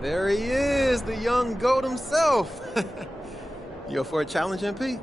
There he is, the young GOAT himself. You up for a challenge, MP?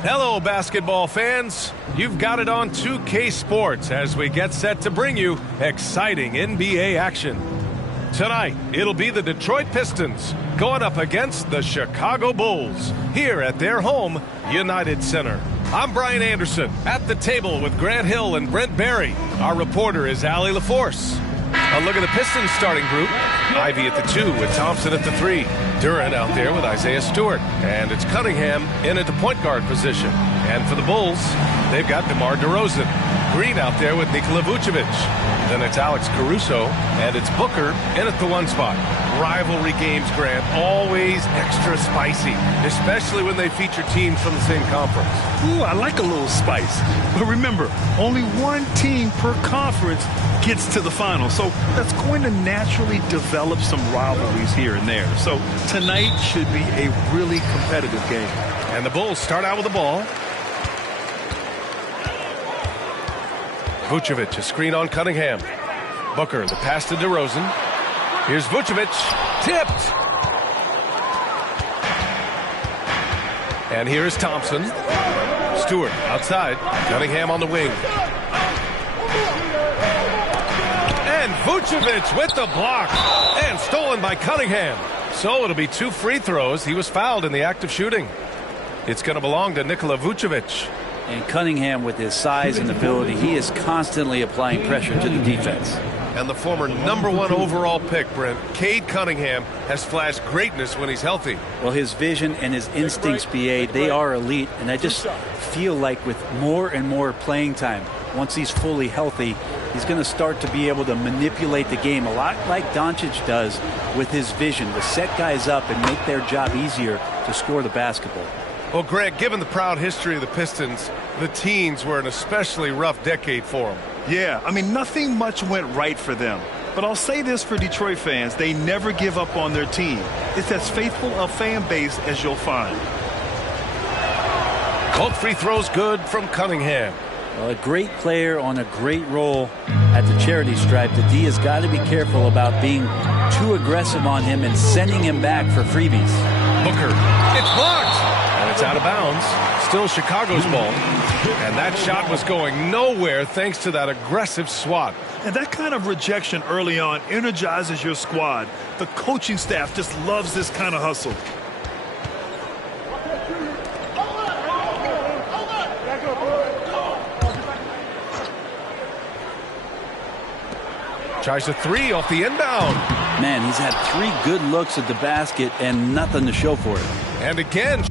Hello, basketball fans. You've got it on 2K Sports as we get set to bring you exciting NBA action. Tonight, it'll be the Detroit Pistons going up against the Chicago Bulls here at their home, United Center. I'm Brian Anderson at the table with Grant Hill and Brent Barry. Our reporter is Allie LaForce. A look at the Pistons starting group. Ivy at the 2 with Thompson at the 3. Durant out there with Isaiah Stewart. And it's Cunningham in at the point guard position. And for the Bulls, they've got DeMar DeRozan. Green out there with Nikola Vucevic. Then it's Alex Caruso, and it's Booker in at the 1 spot. Rivalry games, Grant, always extra spicy, especially when they feature teams from the same conference. Ooh, I like a little spice. But remember, only one team per conference gets to the final. So that's going to naturally develop some rivalries here and there. So tonight should be a really competitive game. And the Bulls start out with the ball. Vucevic, a screen on Cunningham. Booker, the pass to DeRozan. Here's Vucevic, tipped. And here's Thompson. Stewart outside, Cunningham on the wing. And Vucevic with the block. And stolen by Cunningham. So it'll be 2 free throws. He was fouled in the act of shooting. It's going to belong to Nikola Vucevic. And Cunningham, with his size and ability, he is constantly applying pressure to the defense. And the former #1 overall pick, Brent, Cade Cunningham, has flashed greatness when he's healthy. Well, his vision and his instincts, BA, they are elite. And I just feel like with more and more playing time, once he's fully healthy, he's going to start to be able to manipulate the game a lot like Doncic does with his vision, to set guys up and make their job easier to score the basketball. Well, Greg, given the proud history of the Pistons, the teens were an especially rough decade for them. Yeah, I mean, nothing much went right for them. But I'll say this for Detroit fans, they never give up on their team. It's as faithful a fan base as you'll find. Both free throws good from Cunningham. Well, a great player on a great role at the charity stripe. The D has got to be careful about being too aggressive on him and sending him back for freebies. Booker, it's blocked. And it's out of bounds. Still Chicago's ball. And that shot was going nowhere thanks to that aggressive swat. And that kind of rejection early on energizes your squad. The coaching staff just loves this kind of hustle. Tries a three off the inbound. Man, he's had 3 good looks at the basket and nothing to show for it. And again,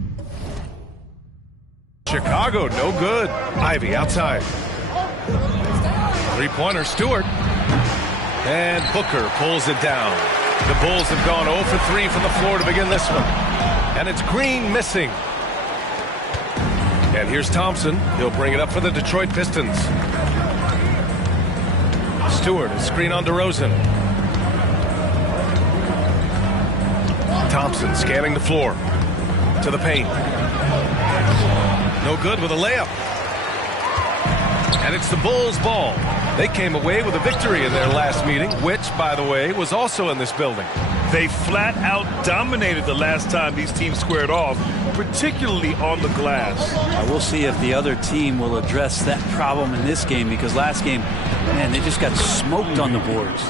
Chicago, no good. Ivey outside. Three-pointer, Stewart. And Booker pulls it down. The Bulls have gone 0 for 3 from the floor to begin this one. And it's Green missing. And here's Thompson. He'll bring it up for the Detroit Pistons. Stewart, a screen on DeRozan. Thompson scanning the floor. To the paint. No good with a layup. And it's the Bulls' ball. They came away with a victory in their last meeting, which, by the way, was also in this building. They flat out dominated the last time these teams squared off, particularly on the glass. We'll see if the other team will address that problem in this game, because last game, man, they just got smoked on the boards.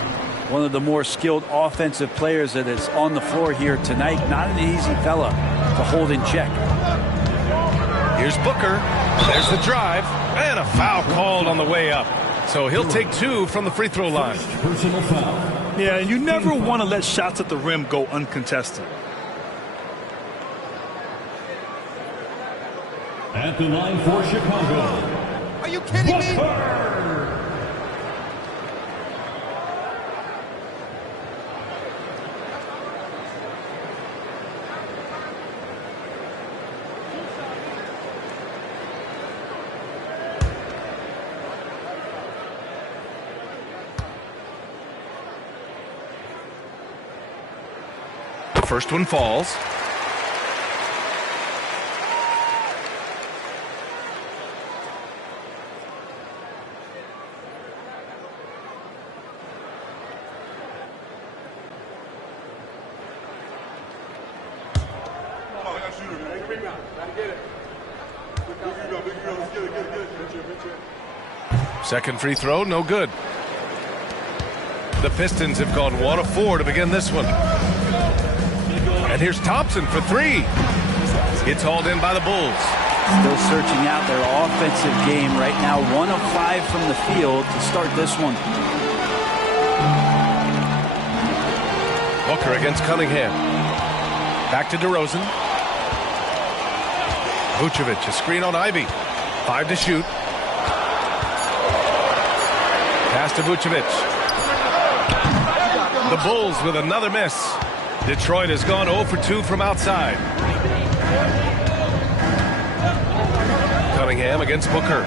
One of the more skilled offensive players that is on the floor here tonight. Not an easy fella to hold in check. Here's Booker. There's the drive. And a foul called on the way up. So he'll take 2 from the free throw line. Personal foul. Yeah, and you never want to let shots at the rim go uncontested. At the line for Chicago. Are you kidding me? First one falls. Second free throw, no good. The Pistons have gone 1 of 4 to begin this one. And here's Thompson for 3. It's hauled in by the Bulls. Still searching out their offensive game right now. 1 of 5 from the field to start this one. Booker against Cunningham. Back to DeRozan. Vucevic, a screen on Ivey. 5 to shoot. Pass to Vucevic. The Bulls with another miss. Detroit has gone 0 for 2 from outside. Cunningham against Booker.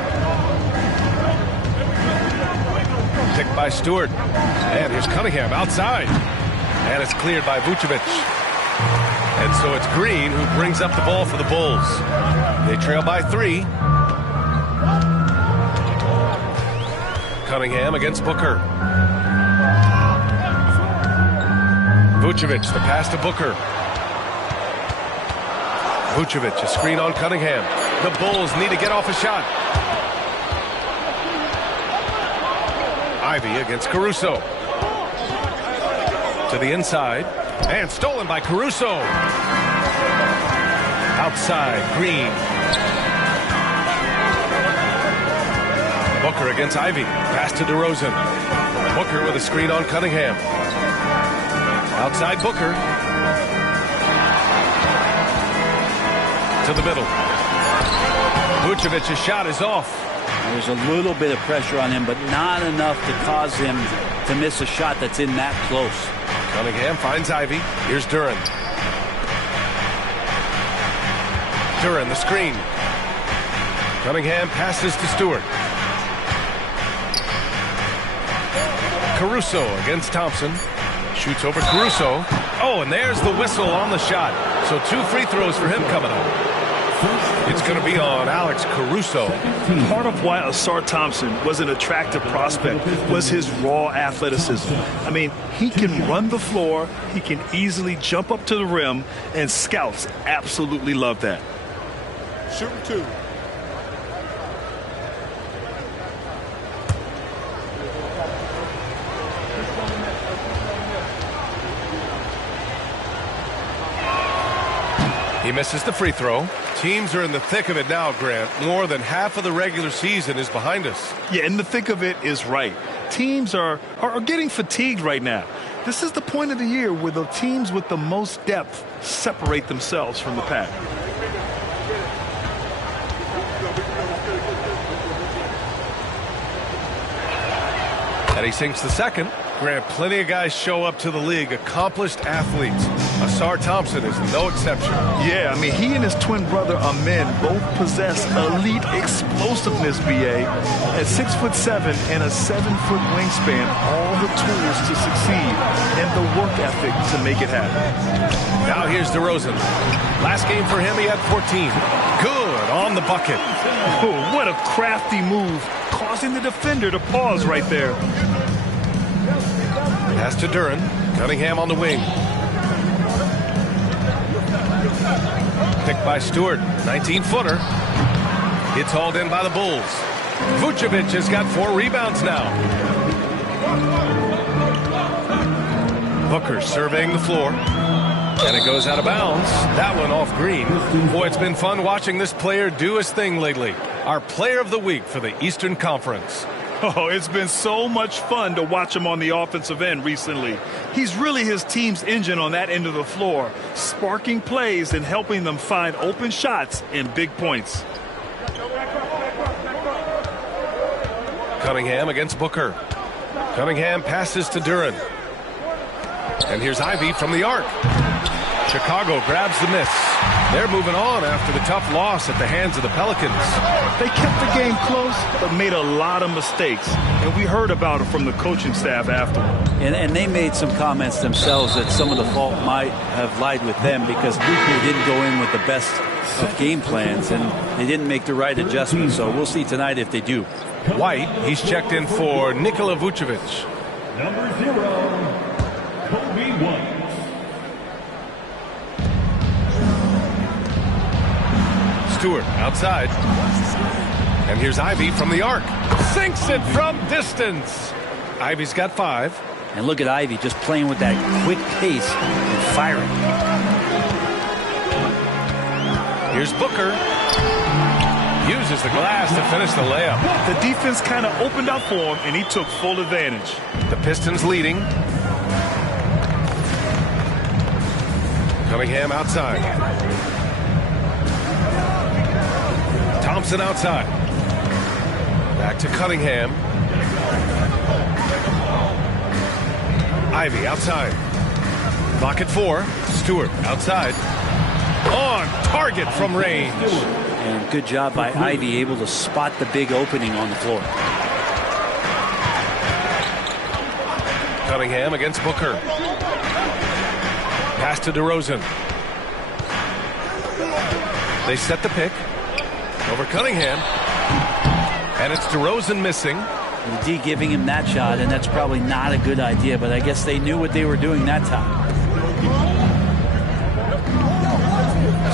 Picked by Stewart. And here's Cunningham outside. And it's cleared by Vucevic. And so it's Green who brings up the ball for the Bulls. They trail by 3. Cunningham against Booker. Vucevic, the pass to Booker. Vucevic, a screen on Cunningham. The Bulls need to get off a shot. Ivey against Caruso. To the inside. And stolen by Caruso. Outside, Green. Booker against Ivey. Pass to DeRozan. Booker with a screen on Cunningham. Outside Booker. To the middle. Vucevic's shot is off. There's a little bit of pressure on him, but not enough to cause him to miss a shot that's in that close. Cunningham finds Ivey. Here's Duren. Duren, the screen. Cunningham passes to Stewart. Caruso against Thompson. Shoots over Caruso. Oh, and there's the whistle on the shot. So 2 free throws for him coming up. It's going to be on Alex Caruso. Part of why Ausar Thompson was an attractive prospect was his raw athleticism. I mean, he can run the floor, he can easily jump up to the rim, and scouts absolutely love that. Shooting 2. He misses the free throw. Teams are in the thick of it now, Grant. More than half of the regular season is behind us. Yeah, in the thick of it is right. Teams are getting fatigued right now. This is the point of the year where the teams with the most depth separate themselves from the pack. And he sinks the second. Grant, plenty of guys show up to the league, accomplished athletes. Ausar Thompson is no exception. Yeah, I mean, he and his twin brother Amin both possess elite explosiveness, BA. At 6'7" and a 7-foot wingspan, all the tools to succeed and the work ethic to make it happen. Now here's DeRozan. Last game for him, he had 14. Good on the bucket. Oh, what a crafty move, causing the defender to pause right there. Pass to Duren. Cunningham on the wing. Picked by Stewart. 19-footer. It's hauled in by the Bulls. Vucevic has got 4 rebounds now. Booker surveying the floor. And it goes out of bounds. That one off Green. Boy, it's been fun watching this player do his thing lately. Our player of the week for the Eastern Conference. Oh, it's been so much fun to watch him on the offensive end recently. He's really his team's engine on that end of the floor, sparking plays and helping them find open shots and big points. Cunningham against Booker. Cunningham passes to Duren. And here's Ivey from the arc. Chicago grabs the miss. They're moving on after the tough loss at the hands of the Pelicans. They kept the game close, but made a lot of mistakes. And we heard about it from the coaching staff afterward. And they made some comments themselves that some of the fault might have lied with them because they didn't go in with the best of game plans and they didn't make the right adjustments. So we'll see tonight if they do. White, he's checked in for Nikola Vucevic. Number 0, Kobe White. Stewart outside. And here's Ivey from the arc. Sinks it from distance. Ivey's got 5. And look at Ivey just playing with that quick pace and firing. Here's Booker. Uses the glass to finish the layup. The defense kind of opened up for him, and he took full advantage. The Pistons leading. Cunningham outside. Thompson outside. Back to Cunningham. Ivey outside. Clock at 4. Stewart outside. On target from range. And good job by Ivey, able to spot the big opening on the floor. Cunningham against Booker. Pass to DeRozan. They set the pick. Over Cunningham. And it's DeRozan missing. And D giving him that shot, and that's probably not a good idea, but I guess they knew what they were doing that time.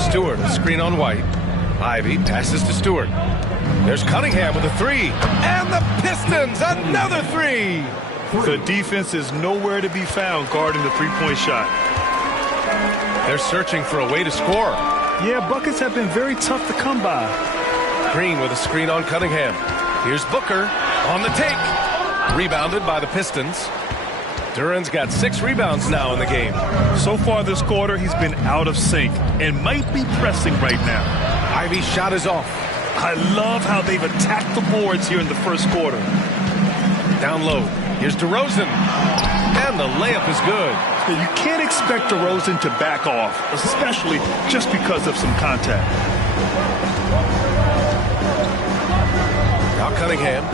Stewart, a screen on White. Ivey passes to Stewart. There's Cunningham with a 3. And the Pistons, another 3. The defense is nowhere to be found guarding the three-point shot. They're searching for a way to score. Yeah, buckets have been very tough to come by. Green with a screen on Cunningham. Here's Booker on the take. Rebounded by the Pistons. Duren's got 6 rebounds now in the game. So far this quarter, he's been out of sync and might be pressing right now. Ivey's shot is off. I love how they've attacked the boards here in the first quarter. Down low. Here's DeRozan. And the layup is good. You can't expect DeRozan to back off, especially just because of some contact. Now Cunningham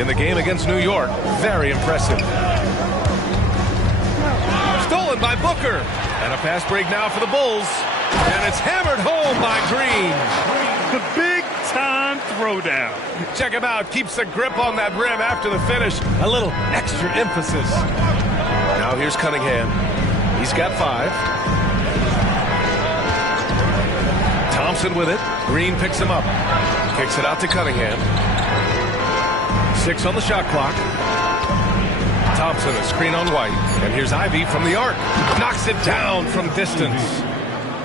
in the game against New York. Very impressive. Stolen by Booker. And a fast break now for the Bulls. And it's hammered home by Green. The big-time throwdown. Check him out. Keeps the grip on that rim after the finish. A little extra emphasis. Now here's Cunningham. He's got 5. Thompson with it. Green picks him up. Kicks it out to Cunningham. 6 on the shot clock. Thompson, a screen on White. And here's Ivey from the arc. Knocks it down from distance.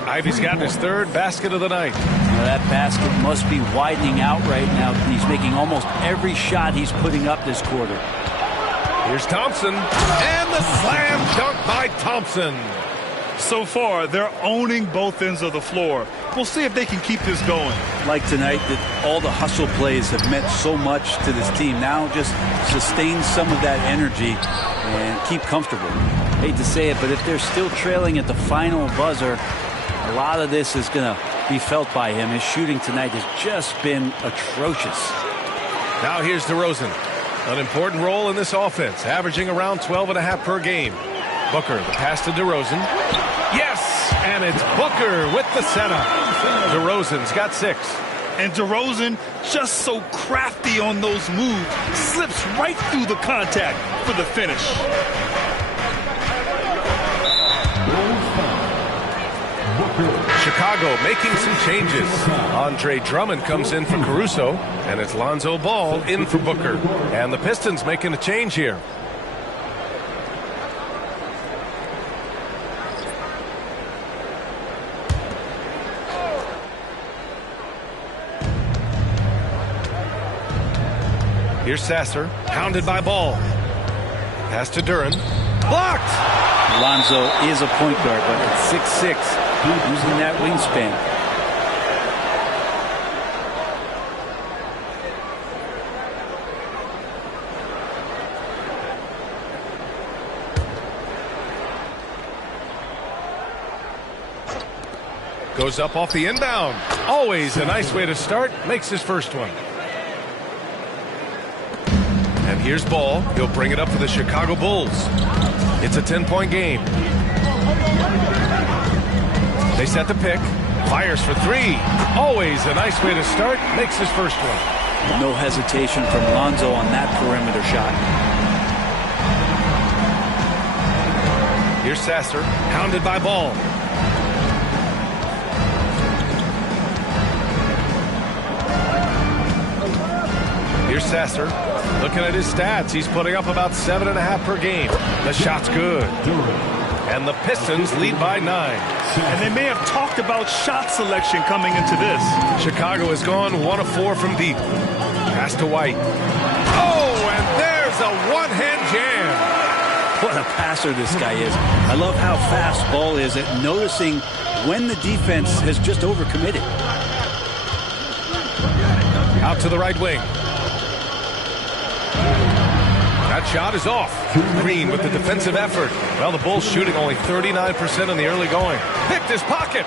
Ivy's got his third basket of the night. Now that basket must be widening out right now. He's making almost every shot he's putting up this quarter. Here's Thompson, and the slam dunk by Thompson. So far, they're owning both ends of the floor. We'll see if they can keep this going. Like tonight, that all the hustle plays have meant so much to this team. Now just sustain some of that energy and keep comfortable. Hate to say it, but if they're still trailing at the final buzzer, a lot of this is going to be felt by him. His shooting tonight has just been atrocious. Now here's DeRozan. An important role in this offense, averaging around 12.5 per game. Booker, the pass to DeRozan. Yes! And it's Booker with the setup. DeRozan's got 6. And DeRozan, just so crafty on those moves, slips right through the contact for the finish. Chicago making some changes. Andre Drummond comes in for Caruso, and it's Lonzo Ball in for Booker. And the Pistons making a change here. Here's Sasser, pounded by Ball. Pass to Duren. Blocked! Lonzo is a point guard, but at 6'6", using that wingspan. Goes up off the inbound. Always a nice way to start. Makes his first one. And here's Ball. He'll bring it up for the Chicago Bulls. It's a 10-point game. They set the pick. Fires for 3. Always a nice way to start. Makes his first one. No hesitation from Lonzo on that perimeter shot. Here's Sasser, pounded by Ball. Here's Sasser. Looking at his stats, he's putting up about 7.5 per game. The shot's good. And the Pistons lead by 9. And they may have talked about shot selection coming into this. Chicago has gone 1 of 4 from deep. Pass to White. Oh, and there's a one-hand jam. What a passer this guy is. I love how fast Ball is at noticing when the defense has just overcommitted. Out to the right wing. That shot is off. Green with the defensive effort. Well, the Bulls shooting only 39% in the early going. Picked his pocket.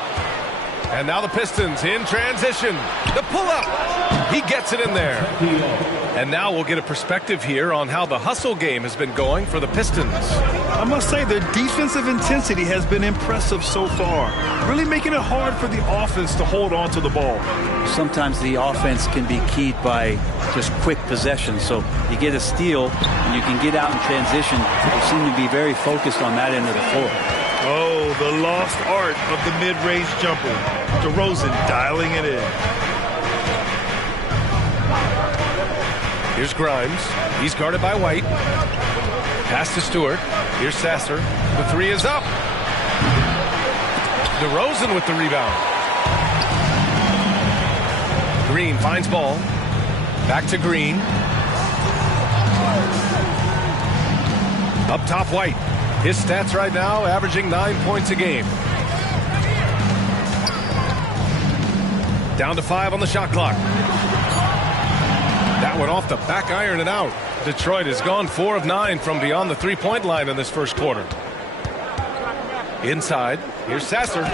And now the Pistons in transition. The pull-up. He gets it in there. And now we'll get a perspective here on how the hustle game has been going for the Pistons. I must say their defensive intensity has been impressive so far. Really making it hard for the offense to hold on to the ball. Sometimes the offense can be keyed by just quick possession. So you get a steal and you can get out in transition. They seem to be very focused on that end of the floor. Oh, the lost art of the mid-range jumper. DeRozan dialing it in. Here's Grimes. He's guarded by White. Pass to Stewart. Here's Sasser. The 3 is up. DeRozan with the rebound. Green finds Ball. Back to Green. Up top, White. His stats right now averaging 9 points a game. Down to 5 on the shot clock. That went off the back iron and out. Detroit has gone 4 of 9 from beyond the three-point line in this first quarter. Inside, here's Sasser.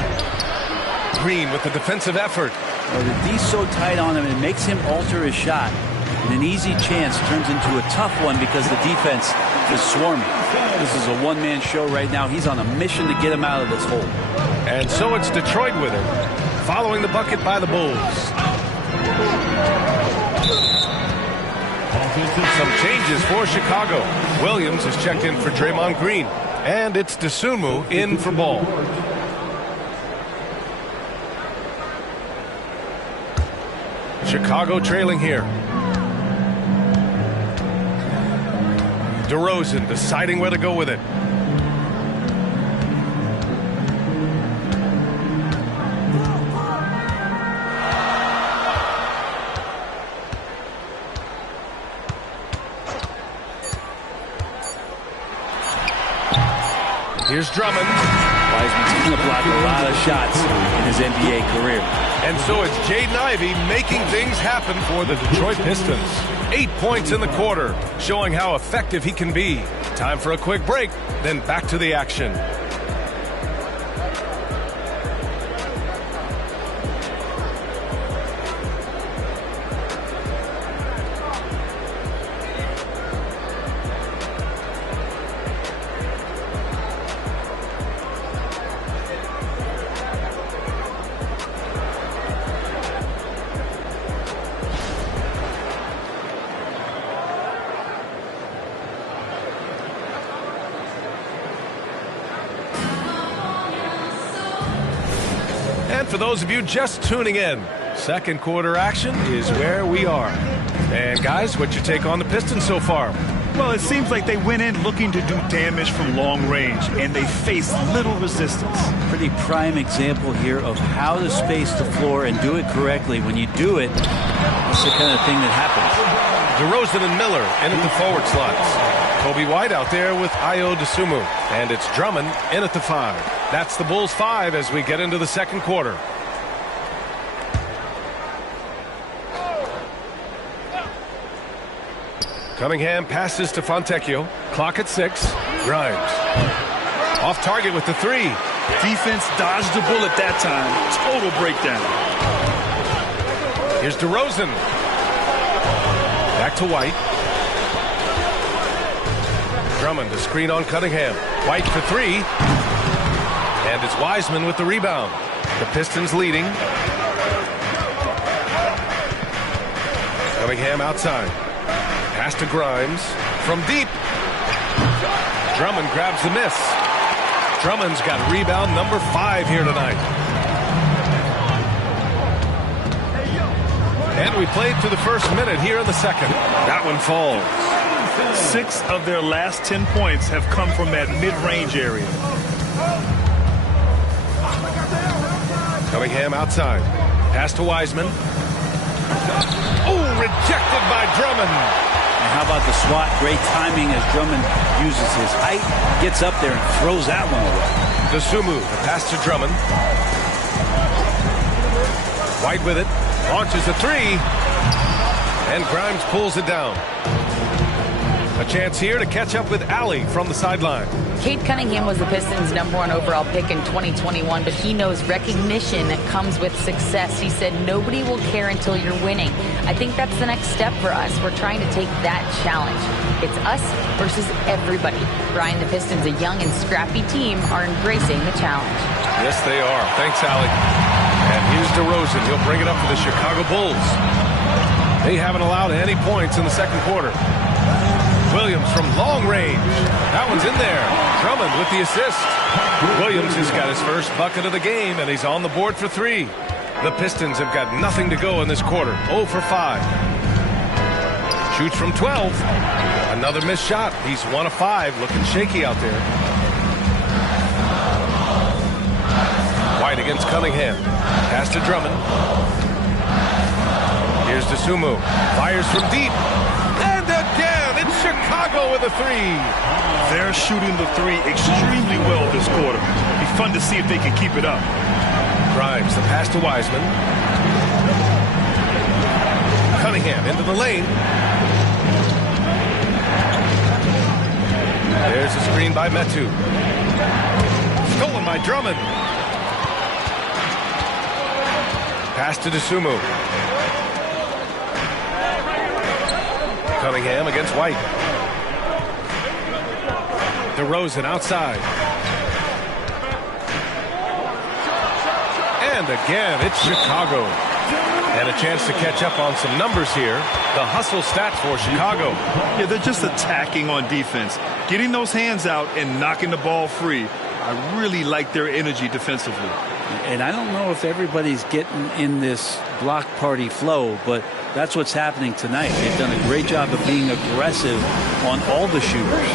Green with the defensive effort. Well, the D's so tight on him, it makes him alter his shot. And an easy chance turns into a tough one because the defense is swarming. This is a one-man show right now. He's on a mission to get him out of this hole. And so it's Detroit with it, following the bucket by the Bulls. Some changes for Chicago. Williams is checked in for Draymond Green. And it's Dosunmu in for Ball. Chicago trailing here. DeRozan deciding where to go with it. Here's Drummond. Wiseman's going to block a lot of shots in his NBA career. And so it's Jaden Ivey making things happen for the Detroit Pistons. 8 points in the quarter, showing how effective he can be. Time for a quick break, then back to the action. For those of you just tuning in, second quarter action is where we are. And guys, what's your take on the Pistons so far? Well, it seems like they went in looking to do damage from long range, and they faced little resistance. Pretty prime example here of how to space the floor and do it correctly. When you do it, that's the kind of thing that happens. DeRozan and Miller in at the forward slots. Kobe White out there with Ayo Dosunmu. And it's Drummond in at the 5. That's the Bulls 5 as we get into the second quarter. Cunningham passes to Fontecchio. Clock at 6. Grimes. Off target with the 3. Defense dodged the bullet that time. Total breakdown. Here's DeRozan. Back to White. Drummond to screen on Cunningham. White for 3. And it's Wiseman with the rebound. The Pistons leading. Cunningham outside. Pass to Grimes. From deep. Drummond grabs the miss. Drummond's got rebound number 5 here tonight. And we played through the first minute here in the second. That one falls. 6 of their last 10 points have come from that mid-range area. Cunningham outside. Pass to Wiseman. Oh, rejected by Drummond. And how about the swat? Great timing as Drummond uses his height, gets up there and throws that one away. Dosunmu, the pass to Drummond. White with it. Launches a 3. And Grimes pulls it down. A chance here to catch up with Allie from the sideline. Cade Cunningham was the Pistons' #1 overall pick in 2021, but he knows recognition comes with success. He said, nobody will care until you're winning. I think that's the next step for us. We're trying to take that challenge. It's us versus everybody. Brian, the Pistons, a young and scrappy team, are embracing the challenge. Yes, they are. Thanks, Allie. And here's DeRozan. He'll bring it up for the Chicago Bulls. They haven't allowed any points in the second quarter. Williams from long range. That one's in there. Drummond with the assist. Williams has got his first bucket of the game, and he's on the board for 3. The Pistons have got nothing to go in this quarter. 0 for 5. Shoots from 12. Another missed shot. He's 1 of 5. Looking shaky out there. White against Cunningham. Pass to Drummond. Here's Dosunmu. Fires from deep. And again, it's Chicago with a 3. They're shooting the 3 extremely well this quarter. Be fun to see if they can keep it up. Grimes, the pass to Wiseman. Cunningham into the lane. There's a screen by Metu. Stolen by Drummond. Pass to Dosunmu. Cunningham against White. DeRozan outside. And again, it's Chicago. And a chance to catch up on some numbers here. The hustle stats for Chicago. Yeah, they're just attacking on defense. Getting those hands out and knocking the ball free. I really like their energy defensively. And I don't know if everybody's getting in this block party flow, but that's what's happening tonight. They've done a great job of being aggressive on all the shooters.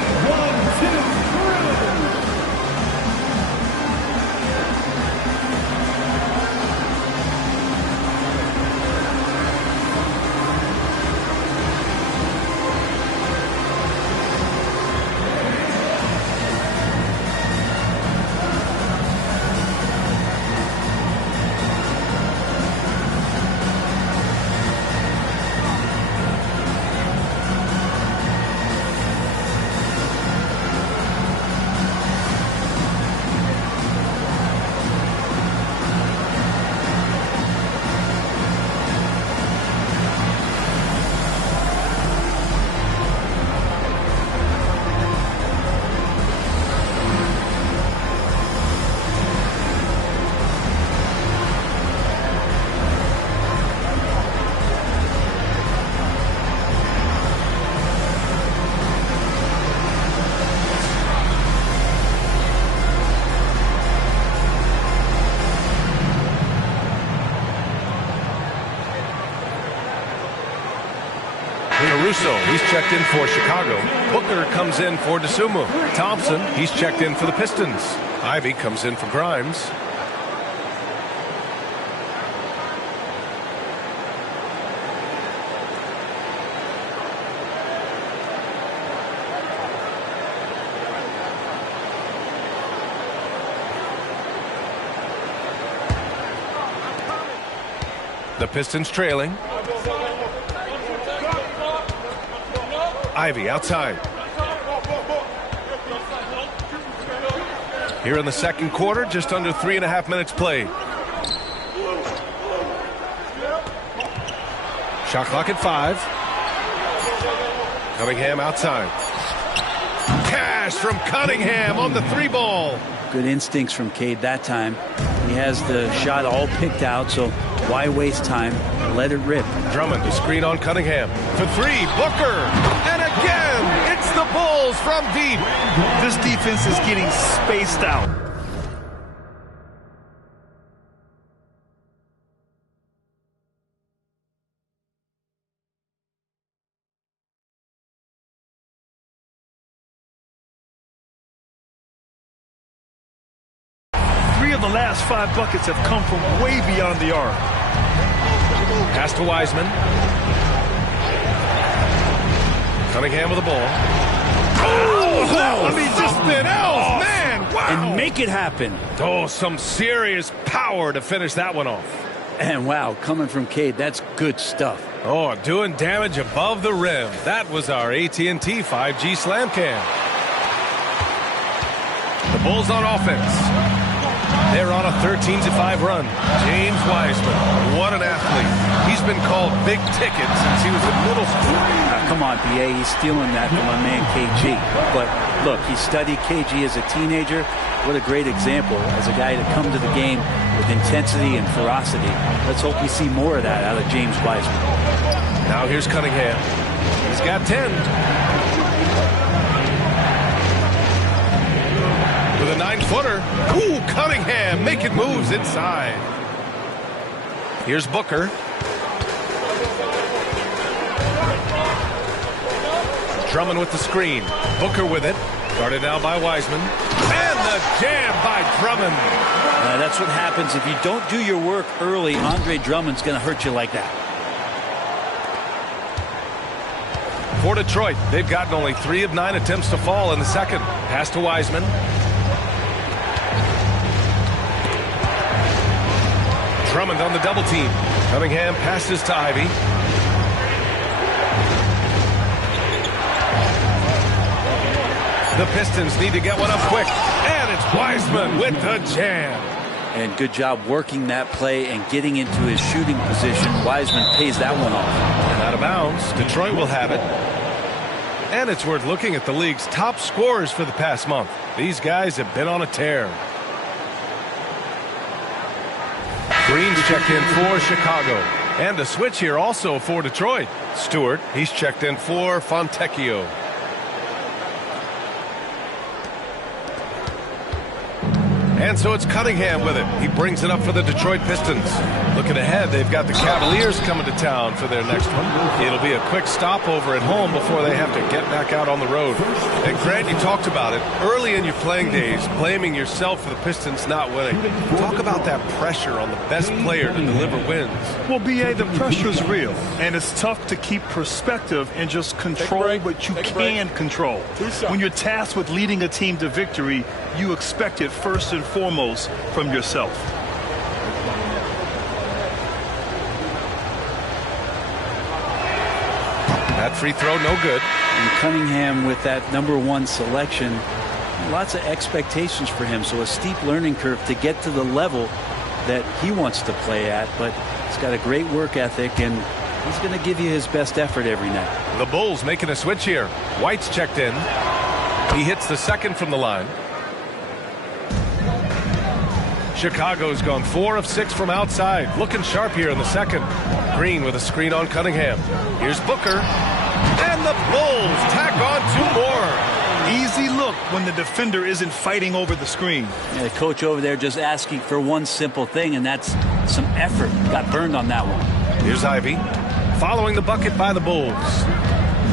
Caruso, he's checked in for Chicago. Booker comes in for DeSumo. Thompson, he's checked in for the Pistons. Ivy comes in for Grimes. The Pistons trailing. Ivy outside. Here in the second quarter, just under 3.5 minutes played. Shot clock at 5. Cunningham outside. Cash from Cunningham on the 3-ball. Good instincts from Cade that time. He has the shot all picked out, so why waste time? Let it rip. Drummond to screen on Cunningham. For 3, Booker. And again, it's the Bulls from deep. This defense is getting spaced out. The last 5 buckets have come from way beyond the arc. Pass to Wiseman. Cunningham with the ball. Oh, that one just been out, man! Wow! And make it happen. Oh, some serious power to finish that one off. And wow, coming from Cade, that's good stuff. Oh, doing damage above the rim. That was our AT&T 5G Slam Cam. The Bulls on offense. They're on a 13-5 run. James Wiseman, what an athlete. He's been called big ticket since he was in middle school. Come on, B.A., he's stealing that from my man KG. But look, he studied KG as a teenager. What a great example as a guy to come to the game with intensity and ferocity. Let's hope we see more of that out of James Wiseman. Now here's Cunningham. He's got 10. With a 9-footer. Ooh, Cunningham making moves inside. Here's Booker. Drummond with the screen. Booker with it. Guarded now by Wiseman. And the jam by Drummond. That's what happens if you don't do your work early. Andre Drummond's going to hurt you like that. For Detroit, they've gotten only 3 of 9 attempts to fall in the second. Pass to Wiseman. Drummond on the double team. Cunningham passes to Ivy. The Pistons need to get one up quick. And it's Wiseman with the jam. And good job working that play and getting into his shooting position. Wiseman pays that one off. And out of bounds. Detroit will have it. And it's worth looking at the league's top scorers for the past month. These guys have been on a tear. Green's checked in for Chicago. And a switch here also for Detroit. Stewart, he's checked in for Fontecchio. And so it's Cunningham with it. He brings it up for the Detroit Pistons. Looking ahead, they've got the Cavaliers coming to town for their next one. It'll be a quick stopover at home before they have to get back out on the road. And Grant, you talked about it early in your playing days, blaming yourself for the Pistons not winning. Talk about that pressure on the best player to deliver wins. Well, B.A., the pressure is real, and it's tough to keep perspective and just control what you can control. When you're tasked with leading a team to victory, you expect it first and foremost from yourself. That free throw, no good. And Cunningham with that #1 selection, lots of expectations for him, so a steep learning curve to get to the level that he wants to play at, but he's got a great work ethic, and he's going to give you his best effort every night. The Bulls making a switch here. White's checked in. He hits the second from the line. Chicago's gone 4 of 6 from outside. Looking sharp here in the second. Green with a screen on Cunningham. Here's Booker. And the Bulls tack on 2 more. Easy look when the defender isn't fighting over the screen. Yeah, the coach over there just asking for one simple thing, and that's some effort. Got burned on that one. Here's Ivy. Following the bucket by the Bulls.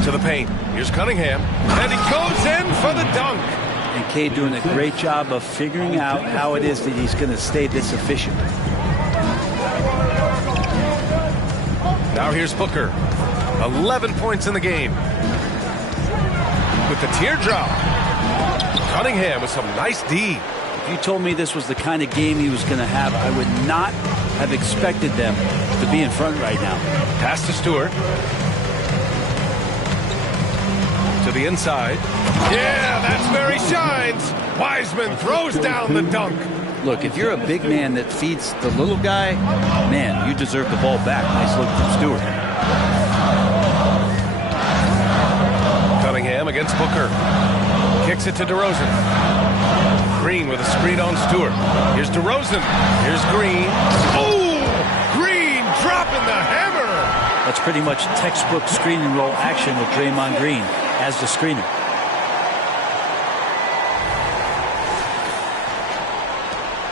To the paint. Here's Cunningham. And he goes in for the dunk. And Cade doing a great job of figuring out how it is that he's going to stay this efficient. Now here's Booker. 11 points in the game. With the teardrop. Cunningham with some nice D. If you told me this was the kind of game he was going to have, I would not have expected them to be in front right now. Pass to Stewart. To the inside. Yeah, that's where he shines. Wiseman throws down the dunk. Look, if you're a big man that feeds the little guy, man, you deserve the ball back. Nice look from Stewart. Cunningham against Booker. Kicks it to DeRozan. Green with a screen on Stewart. Here's DeRozan. Here's Green. Oh! Green dropping the hammer! That's pretty much textbook screen and roll action with Draymond Green as the screener.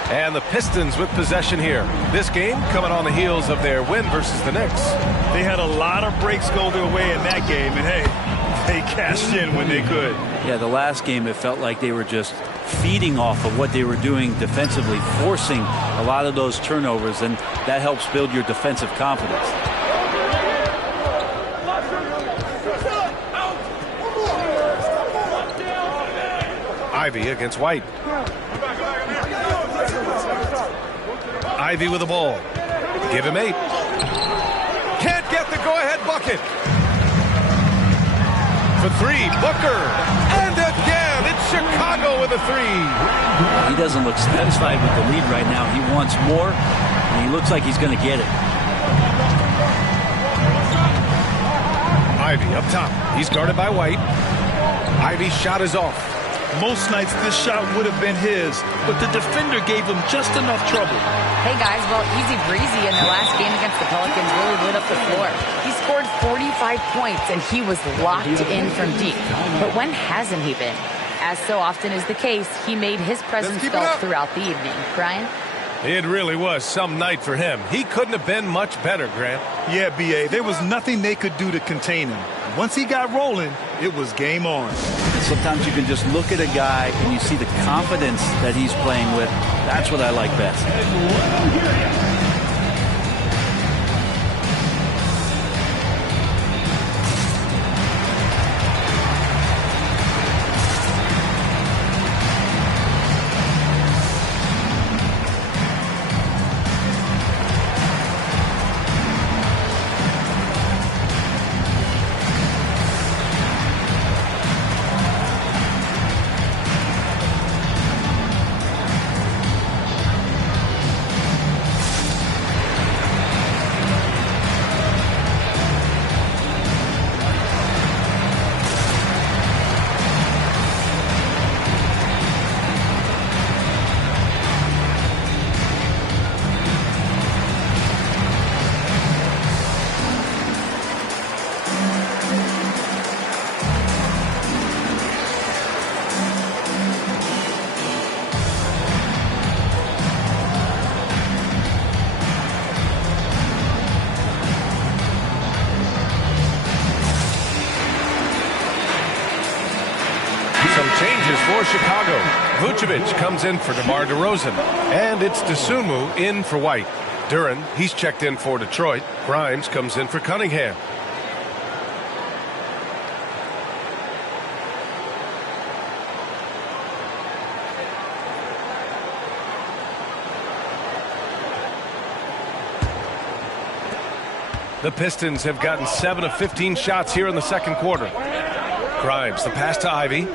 And the Pistons with possession here. This game coming on the heels of their win versus the Knicks. They had a lot of breaks go their way in that game, and hey, they cashed in when they could. Yeah, the last game it felt like they were just feeding off of what they were doing defensively, forcing a lot of those turnovers, and that helps build your defensive confidence. Ivy against White. Ivy with the ball. Give him 8. Can't get the go-ahead bucket. For 3, Booker. And again, it's Chicago with a 3. He doesn't look satisfied with the lead right now. He wants more, and he looks like he's going to get it. Ivy up top. He's guarded by White. Ivy's shot is off. Most nights this shot would have been his, but the defender gave him just enough trouble. Hey guys, well, easy breezy in their last game against the Pelicans really lit up the floor. He scored 45 points and he was locked in from deep. But when hasn't he been? As so often is the case, he made his presence felt throughout the evening. Brian? It really was some night for him. He couldn't have been much better, Grant. Yeah, B.A., there was nothing they could do to contain him. Once he got rolling, it was game on. And sometimes you can just look at a guy and you see the confidence that he's playing with. That's what I like best. For Chicago, Vucevic comes in for DeMar DeRozan, and it's Dosunmu in for White. Duren, he's checked in for Detroit. Grimes comes in for Cunningham. The Pistons have gotten 7 of 15 shots here in the second quarter. Grimes, the pass to Ivy.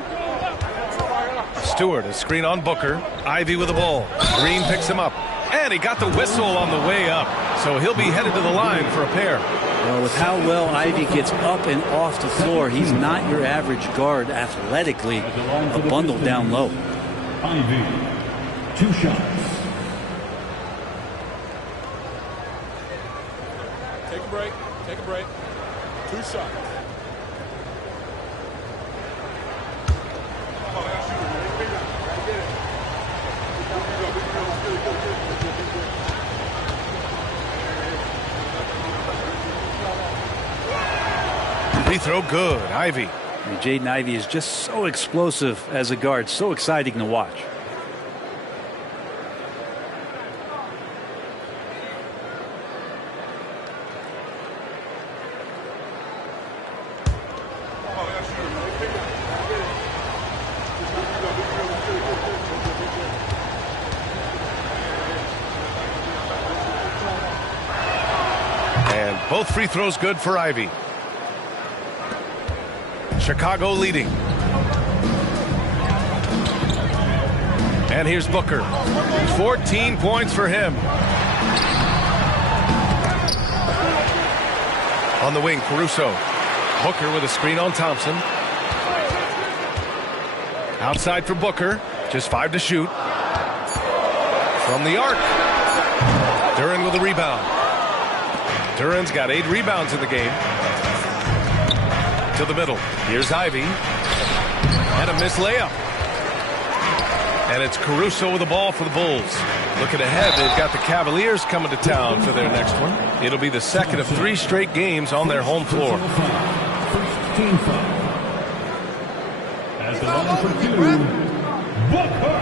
Stewart, a screen on Booker. Ivy with the ball. Green picks him up. And he got the whistle on the way up. So he'll be headed to the line for a pair. Well, with how well Ivy gets up and off the floor, he's not your average guard athletically. A bundle down low. Ivy, 2 shots. Take a break. Take a break. 2 shots. free throw good. Ivey. Jaden Ivey is just so explosive as a guard, so exciting to watch. And both free throws good for Ivey. Chicago leading. And here's Booker. 14 points for him. On the wing, Caruso. Booker with a screen on Thompson. Outside for Booker. Just 5 to shoot. From the arc. Duren with a rebound. Duren's got 8 rebounds in the game. To the middle. Here's Ivey. And a missed layup. And it's Caruso with the ball for the Bulls. Looking ahead, they've got the Cavaliers coming to town for their next one. It'll be the second of 3 straight games on their home floor. First team foul. At the line for 2, Booker.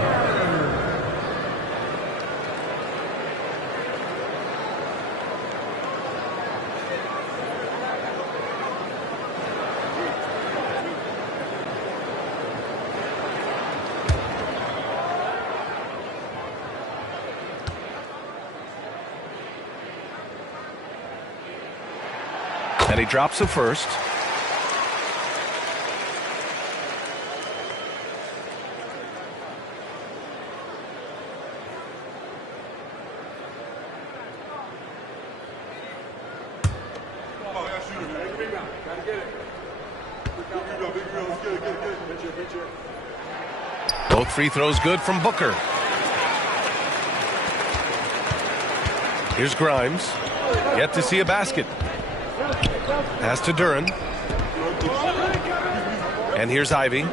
And he drops the first. Both free throws good from Booker. Here's Grimes. Yet to see a basket. Pass to Duren. And here's Ivey.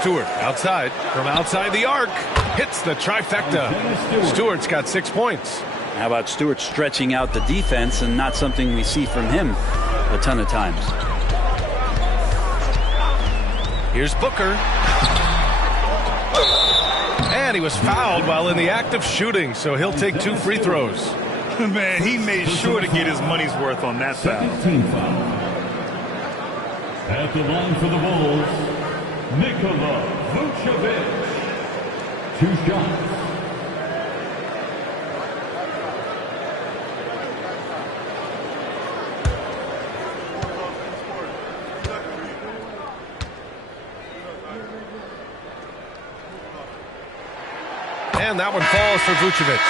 Stewart outside. From outside the arc. Hits the trifecta. Stewart's got 6 points. How about Stewart stretching out the defense, and not something we see from him a ton of times. Here's Booker. And he was fouled while in the act of shooting, so he'll take 2 free throws. Man, he made sure to get his money's worth on that foul. Team foul. At the line for the Bulls, Nikola Vucevic. 2 shots. And that one falls for Vucevic.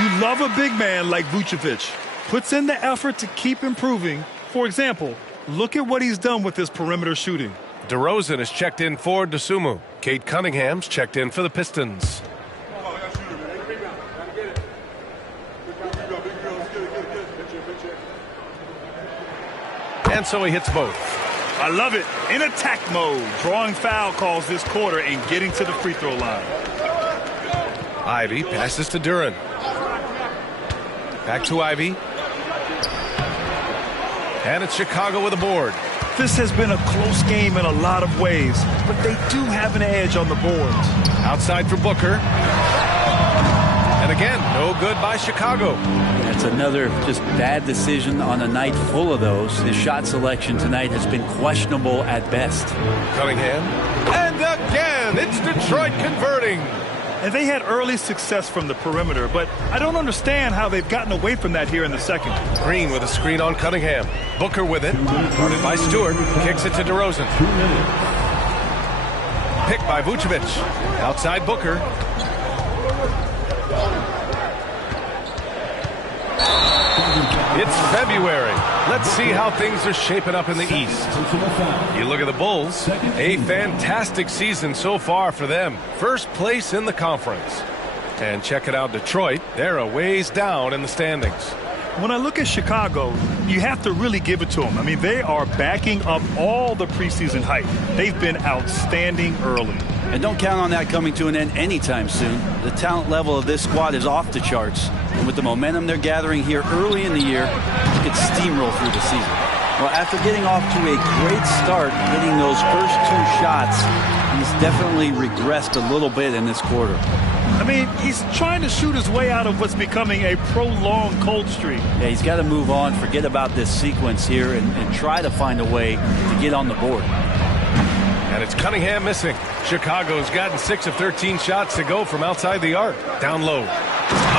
You love a big man like Vucevic. Puts in the effort to keep improving. For example, look at what he's done with his perimeter shooting. DeRozan is checked in for Dosunmu. Kate Cunningham's checked in for the Pistons. And so he hits both. I love it. In attack mode, drawing foul calls this quarter and getting to the free throw line. Ivey passes to Duren. Back to Ivey. And it's Chicago with a board. This has been a close game in a lot of ways, but they do have an edge on the boards. Outside for Booker. And again, no good by Chicago. That's another just bad decision on a night full of those. His shot selection tonight has been questionable at best. Cunningham. And again, it's Detroit converting. And they had early success from the perimeter, but I don't understand how they've gotten away from that here in the second. Green with a screen on Cunningham. Booker with it. Guarded by Stewart. Kicks it to DeRozan. Picked by Vucevic. Outside Booker. It's February. Let's see how things are shaping up in the East. You look at the Bulls, a fantastic season so far for them. First place in the conference. And check it out, Detroit. They're a ways down in the standings. When I look at Chicago, you have to really give it to them. I mean, they are backing up all the preseason hype. They've been outstanding early. And don't count on that coming to an end anytime soon. The talent level of this squad is off the charts. And with the momentum they're gathering here early in the year, you could steamroll through the season. Well, after getting off to a great start, hitting those first 2 shots, he's definitely regressed a little bit in this quarter. I mean, he's trying to shoot his way out of what's becoming a prolonged cold streak. Yeah, he's got to move on, forget about this sequence here, and try to find a way to get on the board. And it's Cunningham missing. Chicago's gotten 6 of 13 shots to go from outside the arc. Down low.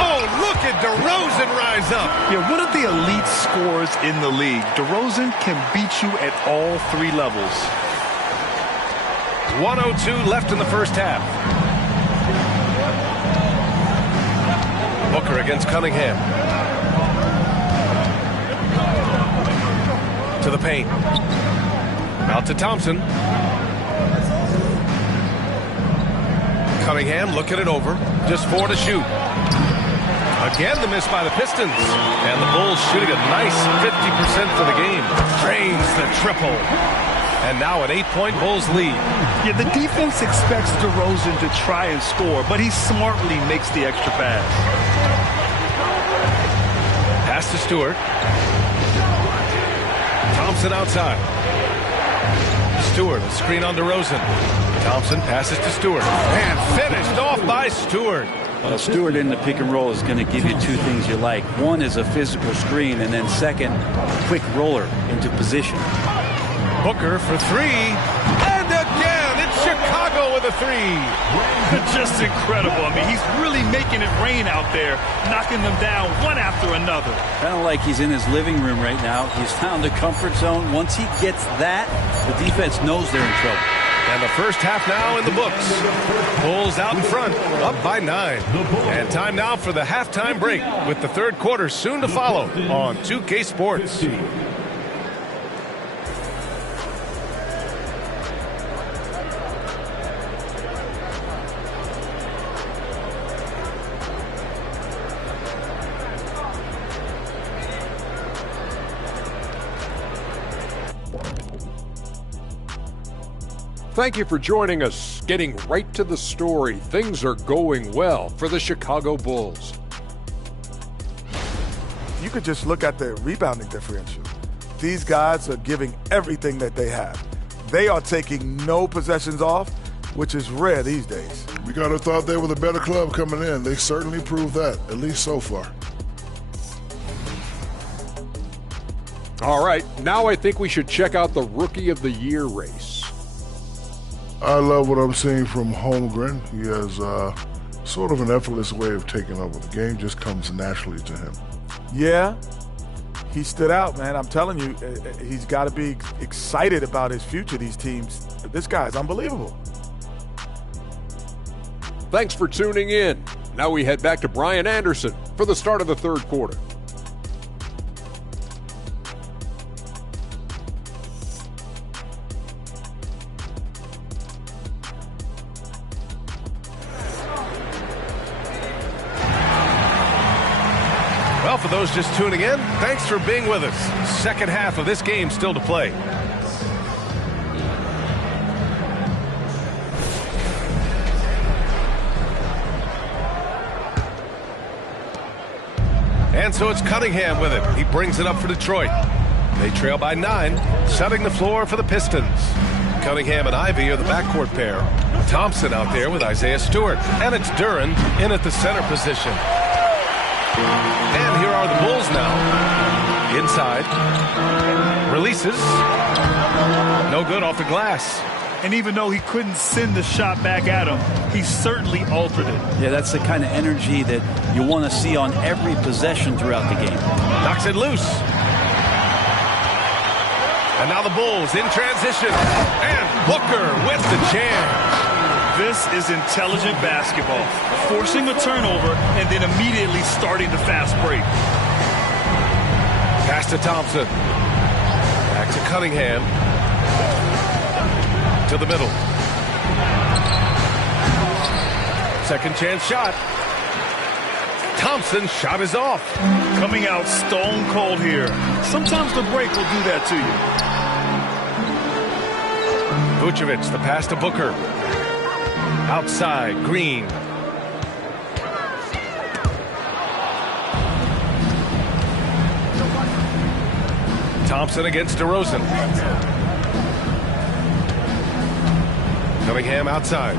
Oh, look at DeRozan rise up. Yeah, one of the elite scorers in the league. DeRozan can beat you at all 3 levels. 1:02 left in the first half. Booker against Cunningham. To the paint. Out to Thompson. Cunningham looking it over. Just 4 to shoot. Again, the miss by the Pistons. And the Bulls shooting a nice 50% for the game. Drains the triple. And now an 8-point Bulls lead. Yeah, the defense expects DeRozan to try and score, but he smartly makes the extra pass. Pass to Stewart. Thompson outside. Stewart, a screen on DeRozan. Thompson passes to Stewart. And finished off by Stewart. Stewart in the pick and roll is going to give you 2 things you like. One is a physical screen, and then second, quick roller into position. Booker for 3. And again, it's Chicago with a 3. Just incredible. I mean, he's really making it rain out there, knocking them down one after another. Kind of like he's in his living room right now. He's found a comfort zone. Once he gets that, the defense knows they're in trouble. And the first half now in the books. Bulls out in front, up by 9. And time now for the halftime break, with the third quarter soon to follow on 2K Sports. Thank you for joining us. Getting right to the story, things are going well for the Chicago Bulls. You could just look at the rebounding differential. These guys are giving everything that they have. They are taking no possessions off, which is rare these days. We gotta have thought they were the better club coming in. They certainly proved that, at least so far. All right, now I think we should check out the Rookie of the Year race. I love what I'm seeing from Holmgren. He has sort of an effortless way of taking over. The game just comes naturally to him. Yeah, he stood out, man. I'm telling you, he's got to be excited about his future, these teams. This guy is unbelievable. Thanks for tuning in. Now we head back to Brian Anderson for the start of the third quarter. Well, for those just tuning in, thanks for being with us. Second half of this game still to play. And so it's Cunningham with it. He brings it up for Detroit. They trail by 9, setting the floor for the Pistons. Cunningham and Ivey are the backcourt pair. Thompson out there with Isaiah Stewart. And it's Duren in at the center position. And here are the Bulls now. Inside. Releases. No good off the glass. And even though he couldn't send the shot back at him, he certainly altered it. Yeah, that's the kind of energy that you want to see on every possession throughout the game. Knocks it loose. And now the Bulls in transition. And Booker with the jam. This is intelligent basketball. Forcing a turnover and then immediately starting the fast break. Pass to Thompson. Back to Cunningham. To the middle. Second chance shot. Thompson's shot is off. Coming out stone cold here. Sometimes the break will do that to you. Vucevic, the pass to Booker. Outside, Green. Thompson against DeRozan. Cunningham outside.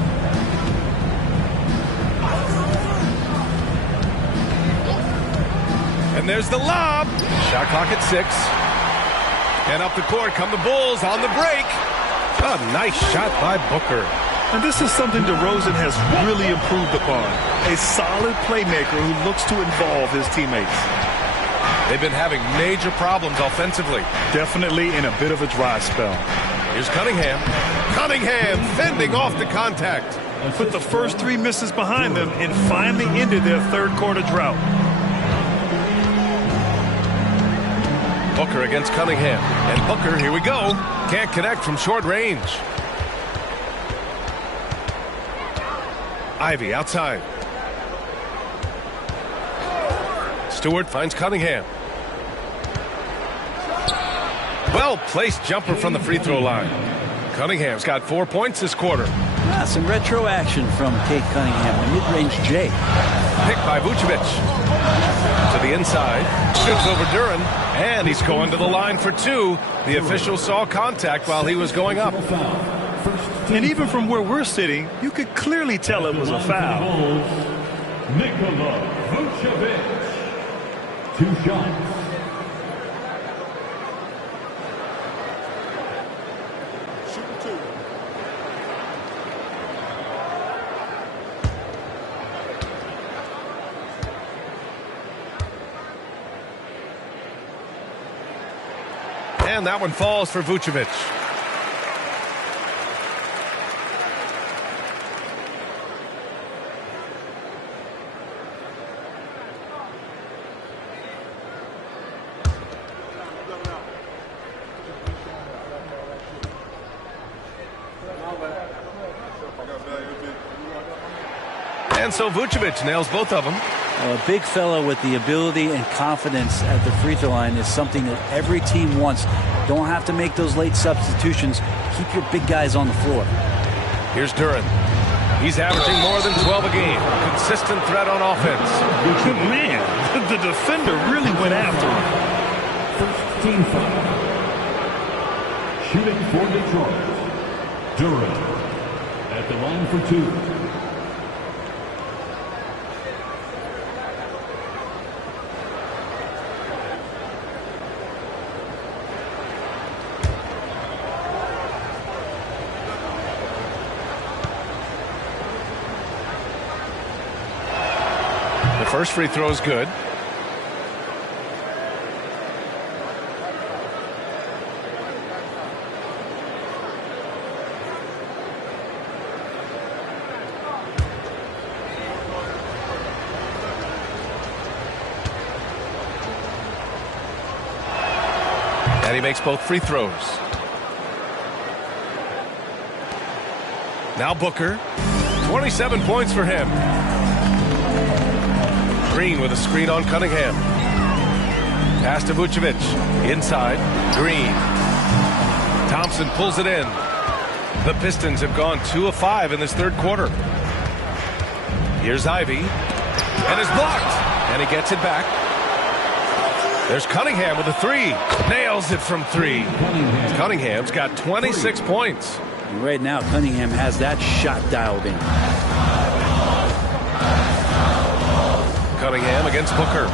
And there's the lob. Shot clock at 6. And up the court come the Bulls on the break. A nice shot by Booker. And this is something DeRozan has really improved upon. A solid playmaker who looks to involve his teammates. They've been having major problems offensively. Definitely in a bit of a dry spell. Here's Cunningham. Cunningham fending off the contact. Put the first 3 misses behind them and finally ended their third quarter drought. Booker against Cunningham. And Booker, here we go. Can't connect from short range. Ivy outside. Stewart finds Cunningham. Well-placed jumper from the free throw line. Cunningham's got 4 points this quarter. Some retro action from Cade Cunningham, the mid-range J. Picked by Vucevic. To the inside. Shoots over Duren. And he's going to the line for 2. The official saw contact while he was going up. And even from where we're sitting, you could clearly tell it was a foul. Nikola Vucevic. 2 shots. And that one falls for Vucevic. And so Vucevic nails both of them. A big fella with the ability and confidence at the free throw line is something that every team wants. Don't have to make those late substitutions. Keep your big guys on the floor. Here's Duren. He's averaging more than 12 a game. Consistent threat on offense. Man, the defender really went after him. First team foul. Shooting for Detroit. Duren at the line for 2. First free throw is good. And he makes both free throws. Now Booker. 27 points for him. Green with a screen on Cunningham. Pass to Vucevic. Inside. Green. Thompson pulls it in. The Pistons have gone 2 of 5 in this third quarter. Here's Ivy. And is blocked. And he gets it back. There's Cunningham with a 3. Nails it from 3. Cunningham's got 26 points. And right now, Cunningham has that shot dialed in. Cunningham against Booker.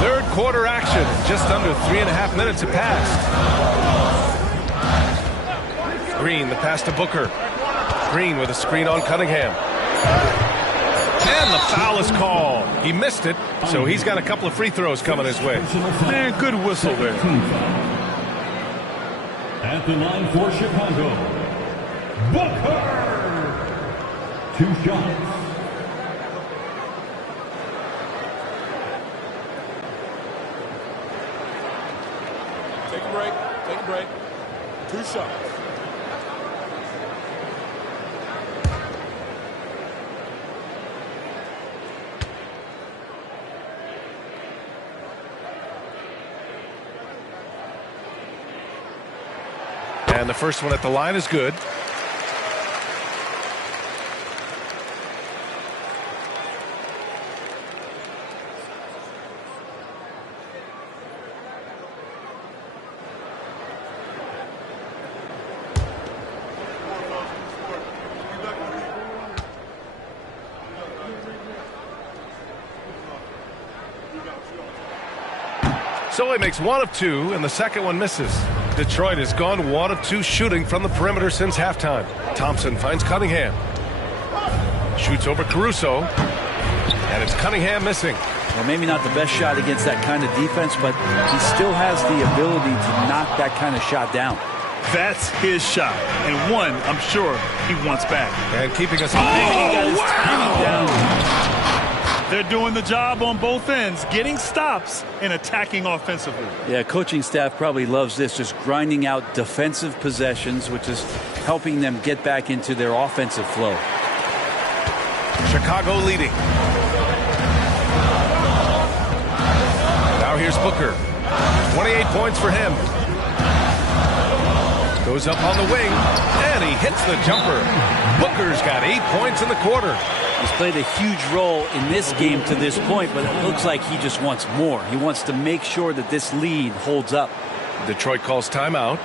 Third quarter action. Just under 3.5 minutes have passed. Green, the pass to Booker. Green with a screen on Cunningham. And the foul is called. He missed it, so he's got a couple of free throws coming his way. Man, good whistle there. At the line for Chicago, Booker. 2 shots. Take a break. Take a break. 2 shots. And the first one at the line is good. So he makes 1 of 2, and the second one misses. Detroit has gone 1 of 2 shooting from the perimeter since halftime. Thompson finds Cunningham. Shoots over Caruso. And it's Cunningham missing. Well, maybe not the best shot against that kind of defense, but he still has the ability to knock that kind of shot down. That's his shot, and one I'm sure he wants back. And keeping us... He got his timing down. They're doing the job on both ends, getting stops and attacking offensively. Yeah, coaching staff probably loves this, just grinding out defensive possessions, which is helping them get back into their offensive flow. Chicago leading. Now here's Booker. 28 points for him. Goes up on the wing, and he hits the jumper. Booker's got 8 points in the quarter. He's played a huge role in this game to this point, but it looks like he just wants more. He wants to make sure that this lead holds up. Detroit calls timeout.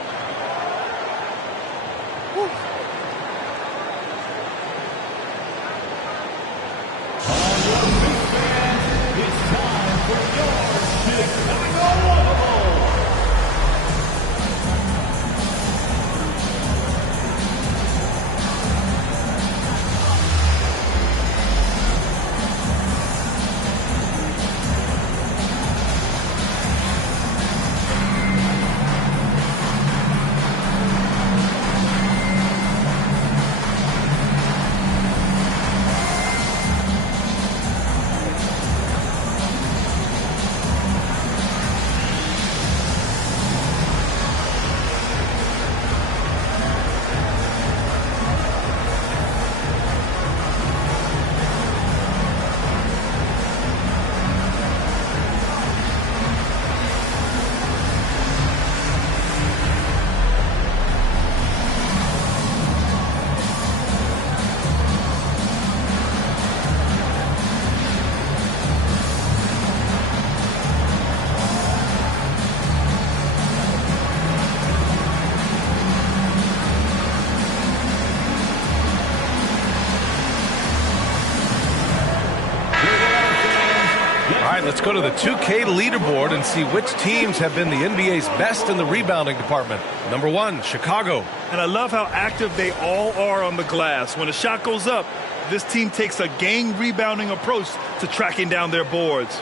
Let's go to the 2K leaderboard and see which teams have been the NBA's best in the rebounding department. Number 1, Chicago. And I love how active they all are on the glass. When a shot goes up, this team takes a game rebounding approach to tracking down their boards.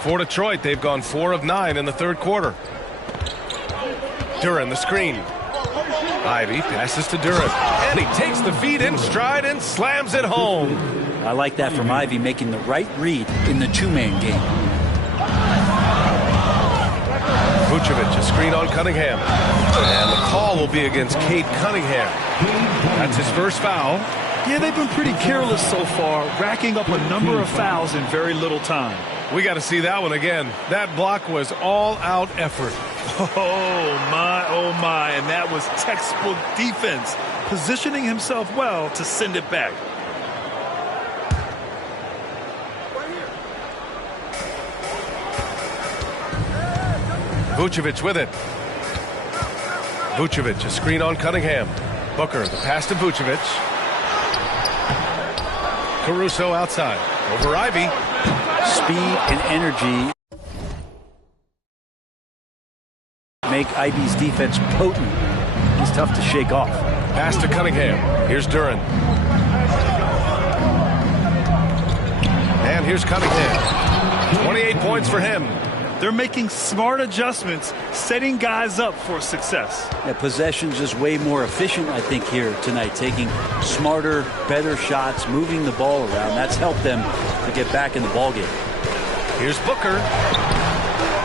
For Detroit, they've gone 4 of 9 in the third quarter. Duren, the screen. Ivy passes to Duren, and he takes the feed in stride and slams it home. I like that from Ivy, making the right read in the two-man game. Vucevic, a screen on Cunningham. And the call will be against Cade Cunningham. That's his first foul. Yeah, they've been pretty careless so far, racking up a number of fouls in very little time. We got to see that one again. That block was all-out effort. Oh my, and that was textbook defense, positioning himself well to send it back. Vucevic with it. Vucevic, a screen on Cunningham. Booker, the pass to Vucevic. Caruso outside. Over Ivy. Speed and energy make Ivy's defense potent. He's tough to shake off. Pass to Cunningham. Here's Duren. And here's Cunningham. 28 points for him. They're making smart adjustments, setting guys up for success. Yeah, possession's just way more efficient, I think, here tonight. Taking smarter, better shots, moving the ball around. That's helped them to get back in the ballgame. Here's Booker.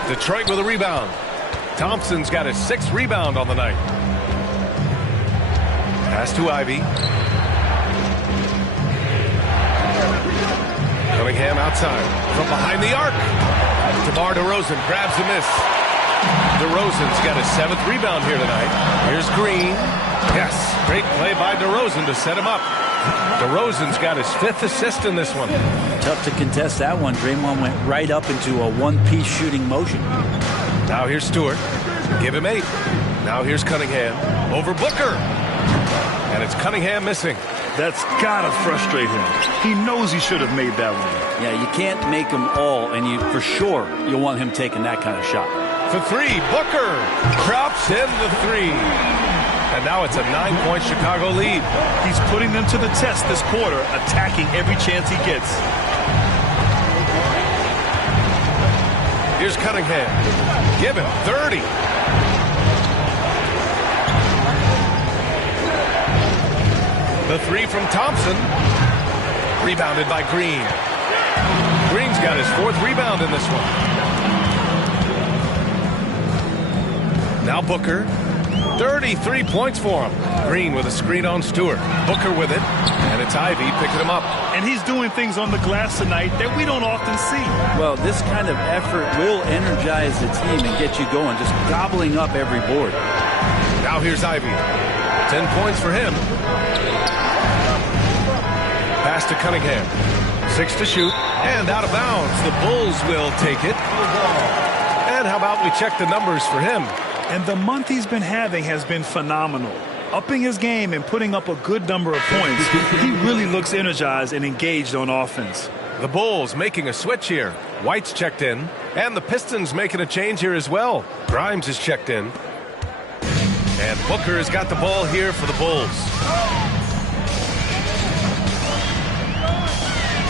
Detroit with a rebound. Thompson's got his 6th rebound on the night. Pass to Ivy. Cunningham outside. From behind the arc. DeMar DeRozan grabs a miss. DeRozan's got his 7th rebound here tonight. Here's Green. Yes, great play by DeRozan to set him up. DeRozan's got his 5th assist in this one. Tough to contest that one. Draymond went right up into a one-piece shooting motion. Now here's Stewart. Give him 8. Now here's Cunningham. Over Booker. And it's Cunningham missing. That's got to frustrate him. He knows he should have made that one. Yeah, you can't make them all, and for sure you want him taking that kind of shot. For 3, Booker drops in the 3. And now it's a 9-point Chicago lead. He's putting them to the test this quarter, attacking every chance he gets. Here's Cunningham. Give him 30. The 3 from Thompson. Rebounded by Green. Green's got his 4th rebound in this one. Now Booker. 33 points for him. Green with a screen on Stewart. Booker with it. And it's Ivy picking him up. And he's doing things on the glass tonight that we don't often see. Well, this kind of effort will energize the team and get you going, just gobbling up every board. Now here's Ivy. 10 points for him. Pass to Cunningham. 6 to shoot. And out of bounds. The Bulls will take it. And how about we check the numbers for him? And the month he's been having has been phenomenal. Upping his game and putting up a good number of points. He really looks energized and engaged on offense. The Bulls making a switch here. White's checked in. And the Pistons making a change here as well. Grimes is checked in. And Booker has got the ball here for the Bulls.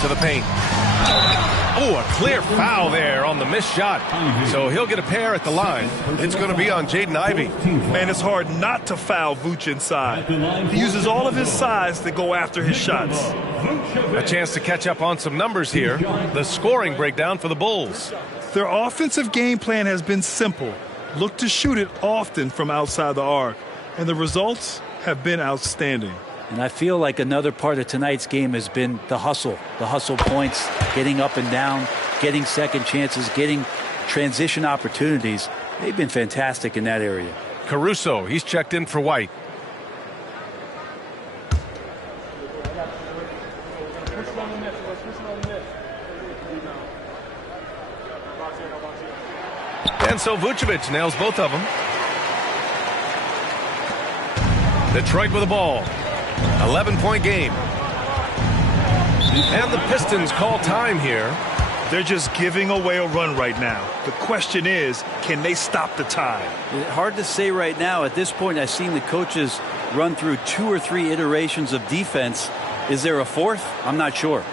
To the paint. Oh, a clear foul there on the missed shot. So he'll get a pair at the line. It's going to be on Jaden Ivey. Man, it's hard not to foul Vooch inside. He uses all of his size to go after his shots. A chance to catch up on some numbers here. The scoring breakdown for the Bulls. Their offensive game plan has been simple. Look to shoot it often from outside the arc. And the results have been outstanding. And I feel like another part of tonight's game has been the hustle points, getting up and down, getting second chances, getting transition opportunities. They've been fantastic in that area. Caruso, he's checked in for White. And so Vucevic nails both of them. Detroit with the ball. 11-point game. And the Pistons call time here. They're just giving away a run right now. The question is, can they stop the tide? Hard to say right now. At this point, I've seen the coaches run through 2 or 3 iterations of defense. Is there a 4th? I'm not sure.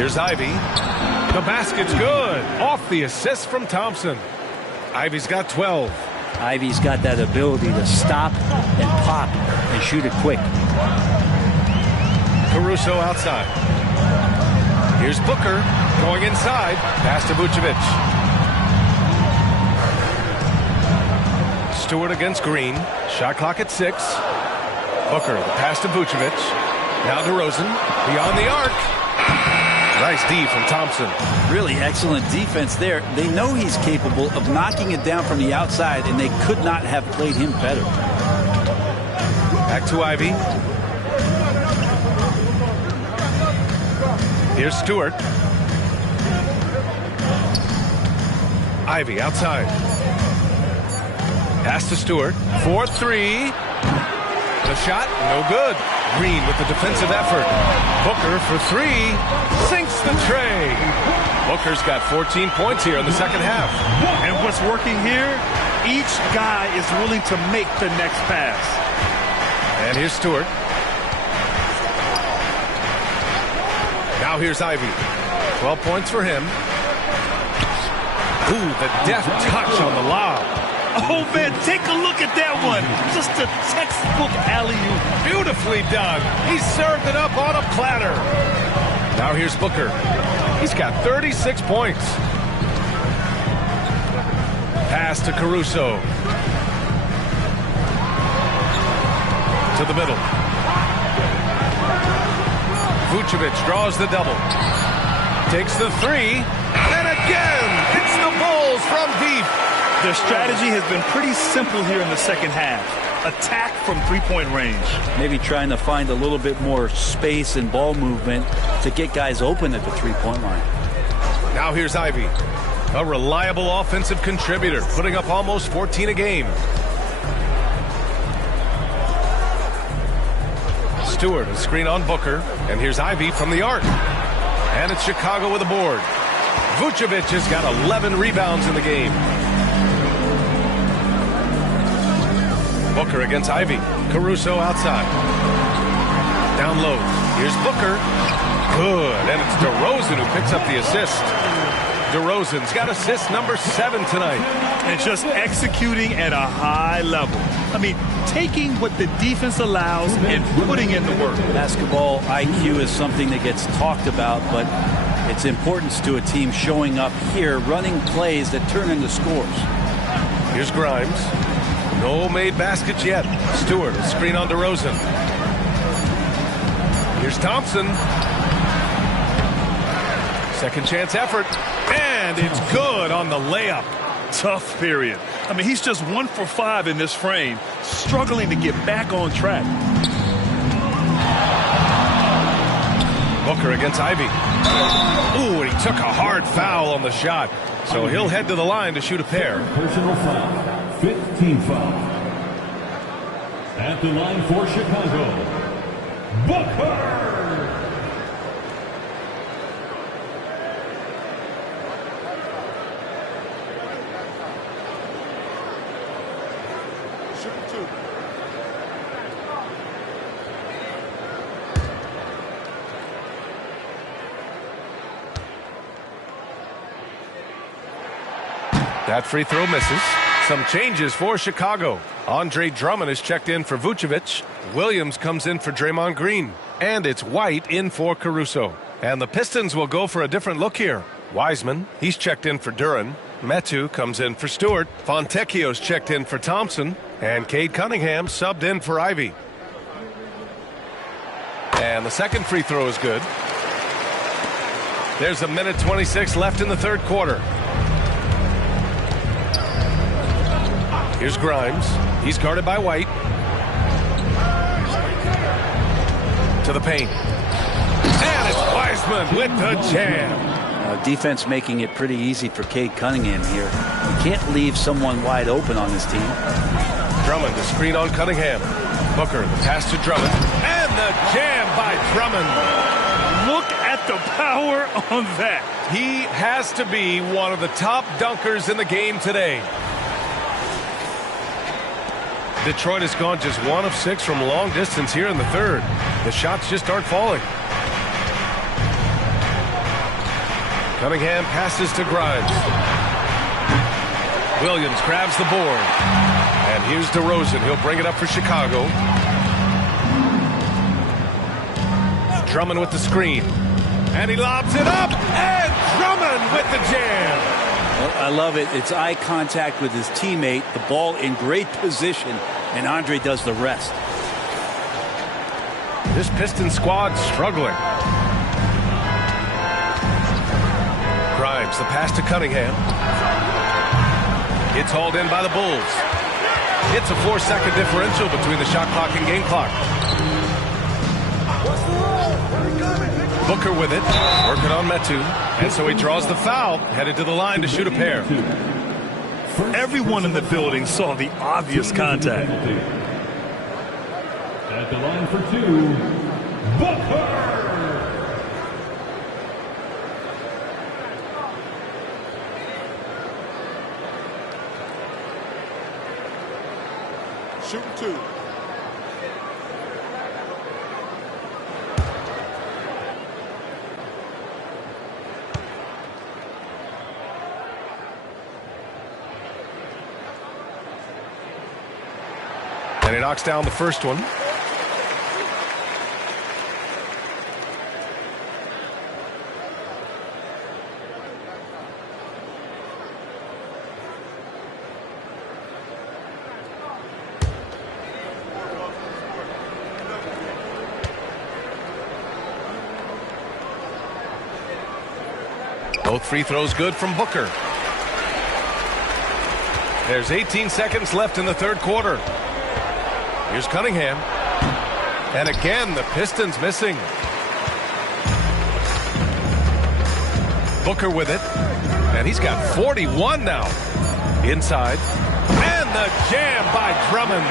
Here's Ivy. The basket's good. Off the assist from Thompson. Ivy's got 12. Ivy's got that ability to stop and pop and shoot it quick. Caruso outside. Here's Booker going inside. Pass to Vucevic. Stewart against Green. Shot clock at 6. Booker, the pass to Vucevic. Now DeRozan. Beyond the arc. Nice D from Thompson. Really excellent defense there. They know he's capable of knocking it down from the outside, and they could not have played him better. Back to Ivy. Here's Stewart. Ivy outside. Pass to Stewart. 4-3. The shot, no good. Green with the defensive effort. Booker for 3. Sinks the tray. Booker's got 14 points here in the second half. And what's working here, each guy is willing to make the next pass. And here's Stewart. Now here's Ivy. 12 points for him. Ooh, the deft touch on the lob. Oh, man, take a look at that one. Just a textbook alley-oop. Beautifully done. He served it up on a platter. Now here's Booker. He's got 36 points. Pass to Caruso. To the middle. Vucevic draws the double. Takes the 3. And again, it's the Bulls from deep. Their strategy has been pretty simple here in the second half. Attack from three-point range. Maybe trying to find a little bit more space and ball movement to get guys open at the three-point line. Now here's Ivy. A reliable offensive contributor, putting up almost 14 a game. Stewart, a screen on Booker. And here's Ivy from the arc. And it's Chicago with a board. Vucevic has got 11 rebounds in the game. Booker against Ivy. Caruso outside. Down low. Here's Booker. Good. And it's DeRozan who picks up the assist. DeRozan's got assist number 7 tonight. And just executing at a high level. I mean, taking what the defense allows and putting in the work. Basketball IQ is something that gets talked about, but its importance to a team showing up here, running plays that turn into scores. Here's Grimes. No made baskets yet. Stewart, a screen on DeRozan. Here's Thompson. Second chance effort. And it's good on the layup. Tough period. I mean, he's just 1 for 5 in this frame, struggling to get back on track. Booker against Ivy. Ooh, and he took a hard foul on the shot. So he'll head to the line to shoot a pair. Personal foul. 15 foul. At the line for Chicago, Booker. That free throw misses. Some changes for Chicago. Andre Drummond is checked in for Vucevic. Williams comes in for Draymond Green. And it's White in for Caruso. And the Pistons will go for a different look here. Wiseman, he's checked in for Duren. Metu comes in for Stewart. Fontecchio's checked in for Thompson. And Cade Cunningham subbed in for Ivy. And the second free throw is good. There's 1:26 left in the third quarter. Here's Grimes. He's guarded by White. To the paint. And it's Wiseman with the jam. Defense making it pretty easy for Cade Cunningham here. You can't leave someone wide open on this team. Drummond, the screen on Cunningham. Booker, the pass to Drummond. And the jam by Drummond. Look at the power on that. He has to be one of the top dunkers in the game today. Detroit has gone just 1 of 6 from long distance here in the third. The shots just aren't falling. Cunningham passes to Grimes. Williams grabs the board. And here's DeRozan. He'll bring it up for Chicago. Drummond with the screen. And he lobs it up. And Drummond with the jam. Well, I love it. It's eye contact with his teammate. The ball in great position. And Andre does the rest. This Pistons squad struggling. Grimes, the pass to Cunningham. It's hauled in by the Bulls. It's a 4-second differential between the shot clock and game clock. Booker with it, working on Metu, and so he draws the foul, headed to the line to shoot a pair. Everyone in the building saw the obvious contact. At the line for two, Booker. Shooting two. And he knocks down the first one. Both free throws good from Booker. There's 18 seconds left in the third quarter. Here's Cunningham. And again, the Pistons missing. Booker with it. And he's got 41 now. Inside. And the jam by Drummond.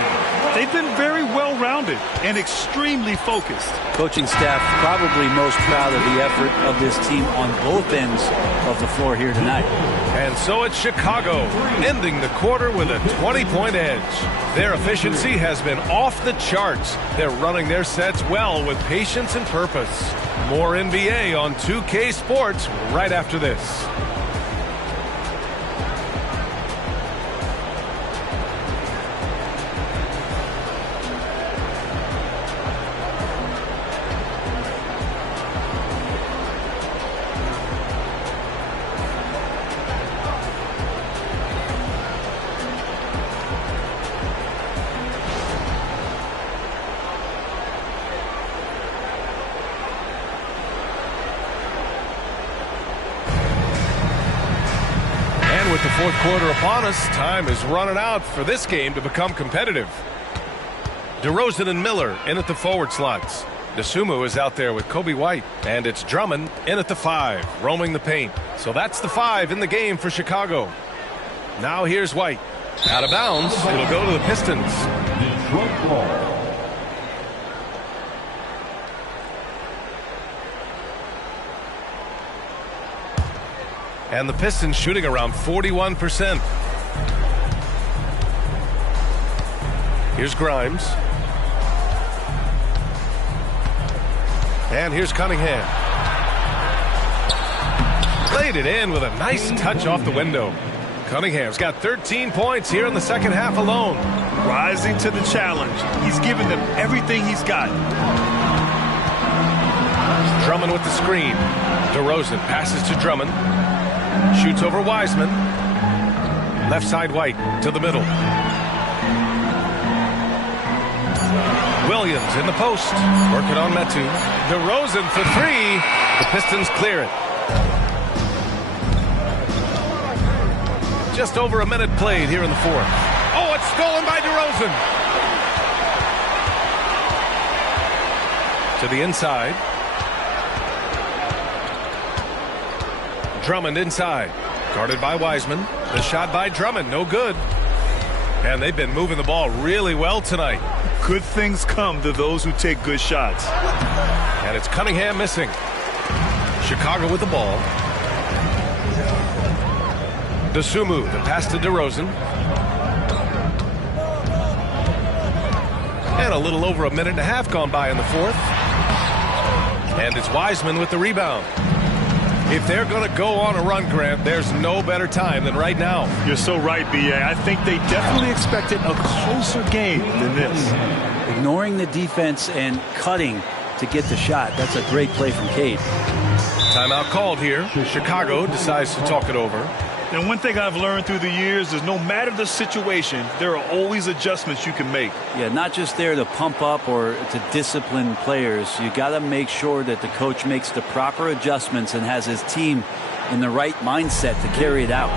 They've been very well-rounded and extremely focused. Coaching staff probably most proud of the effort of this team on both ends of the floor here tonight. And so it's Chicago, ending the quarter with a 20-point edge. Their efficiency has been off the charts. They're running their sets well with patience and purpose. More NBA on 2K Sports right after this. With the fourth quarter upon us, time is running out for this game to become competitive. DeRozan and Miller in at the forward slots. Dosunmu is out there with Kobe White, and it's Drummond in at the 5, roaming the paint. So that's the 5 in the game for Chicago. Now here's White. Out of bounds, it'll go to the Pistons. Detroit ball. And the Pistons shooting around 41%. Here's Grimes. And here's Cunningham. Laid it in with a nice touch off the window. Cunningham's got 13 points here in the second half alone. Rising to the challenge. He's given them everything he's got. Drummond with the screen. DeRozan passes to Drummond. Shoots over Wiseman. Left side White to the middle. Williams in the post. Working on Metu. DeRozan for 3. The Pistons clear it. Just over a minute played here in the fourth. Oh, it's stolen by DeRozan. To the inside. Drummond inside. Guarded by Wiseman. The shot by Drummond, no good. And they've been moving the ball really well tonight. Good things come to those who take good shots. And it's Cunningham missing. Chicago with the ball. Dosunmu, the pass to DeRozan. And a little over a minute and a half gone by in the fourth. And it's Wiseman with the rebound. If they're going to go on a run, Grant, there's no better time than right now. You're so right, B.A. I think they definitely expected a closer game than this. Ignoring the defense and cutting to get the shot. That's a great play from Cade. Timeout called here. Chicago decides to talk it over. And one thing I've learned through the years is no matter the situation, there are always adjustments you can make. Yeah, not just there to pump up or to discipline players. You got to make sure that the coach makes the proper adjustments and has his team in the right mindset to carry it out.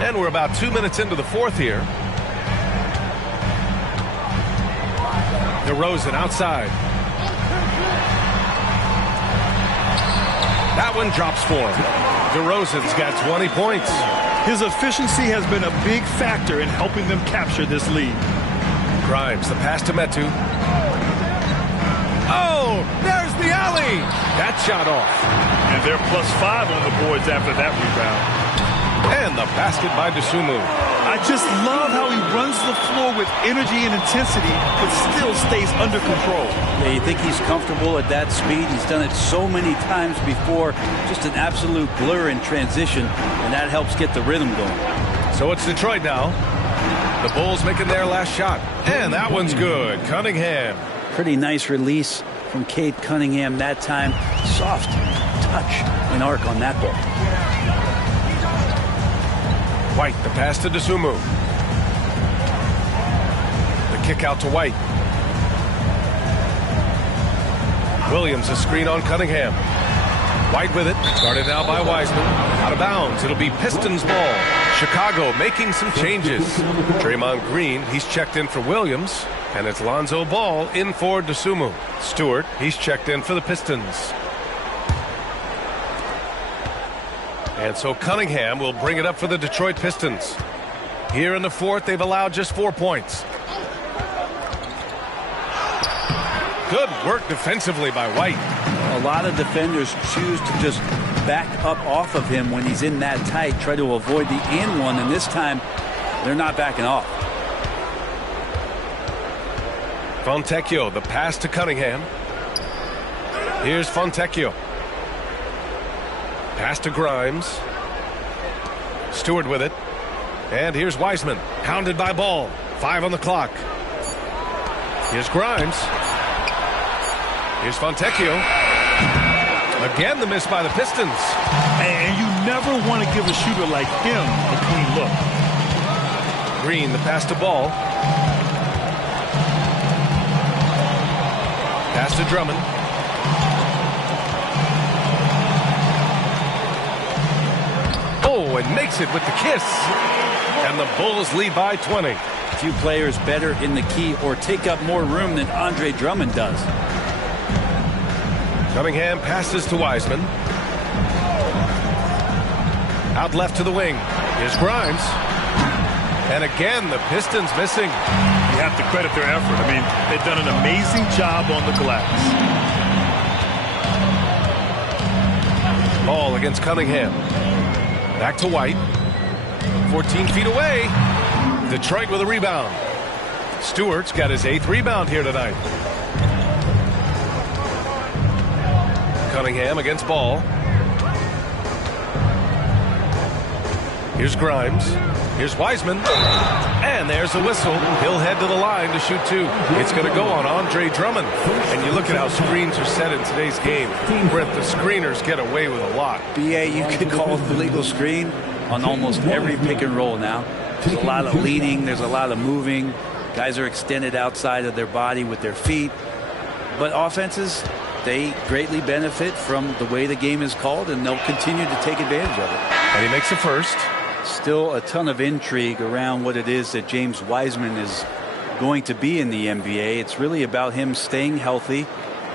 And we're about 2 minutes into the fourth here. DeRozan outside. That one drops for him. DeRozan's got 20 points. His efficiency has been a big factor in helping them capture this lead. Grimes, the pass to Metu. Oh, there's the alley. That shot off. And they're +5 on the boards after that rebound. And the basket by Dosunmu. I just love how he runs the floor with energy and intensity, but still stays under control. Yeah, you think he's comfortable at that speed? He's done it so many times before. Just an absolute blur in transition, and that helps get the rhythm going. So it's Detroit now. The Bulls making their last shot. And that one's good. Cunningham. Pretty nice release from Cade Cunningham that time. Soft touch and arc on that ball. White, the pass to Dosunmu. The kick out to White. Williams, a screen on Cunningham. White with it. Guarded now by Wiseman. Out of bounds. It'll be Pistons ball. Chicago making some changes. Draymond Green, he's checked in for Williams. And it's Lonzo Ball in for Dosunmu. Stewart, he's checked in for the Pistons. And so Cunningham will bring it up for the Detroit Pistons. Here in the fourth, they've allowed just 4 points. Good work defensively by White. A lot of defenders choose to just back up off of him when he's in that tight, try to avoid the and one, and this time they're not backing off. Fontecchio, the pass to Cunningham. Here's Fontecchio. Pass to Grimes. Stewart with it. And here's Wiseman. Hounded by Ball. 5 on the clock. Here's Grimes. Here's Fontecchio. Again, the miss by the Pistons. And you never want to give a shooter like him a clean look. Green, the pass to Ball. Pass to Drummond. Oh, and makes it with the kiss. And the Bulls lead by 20. few players better in the key or take up more room than Andre Drummond does. Cunningham passes to Wiseman. Out left to the wing. Here's Grimes. And again, the Pistons missing. You have to credit their effort. I mean, they've done an amazing job on the glass. Ball against Cunningham. Back to White. 14 feet away. Detroit with a rebound. Stewart's got his 8th rebound here tonight. Cunningham against Ball. Here's Grimes. Here's Wiseman. And there's a whistle. He'll head to the line to shoot 2. It's going to go on Andre Drummond. And you look at how screens are set in today's game. Brent, the screeners get away with a lot. BA, you could call it the legal screen on almost every pick and roll now. There's a lot of leaning. There's a lot of moving. Guys are extended outside of their body with their feet. But offenses, they greatly benefit from the way the game is called, and they'll continue to take advantage of it. And he makes the first. Still a ton of intrigue around what it is that James Wiseman is going to be in the NBA. It's really about him staying healthy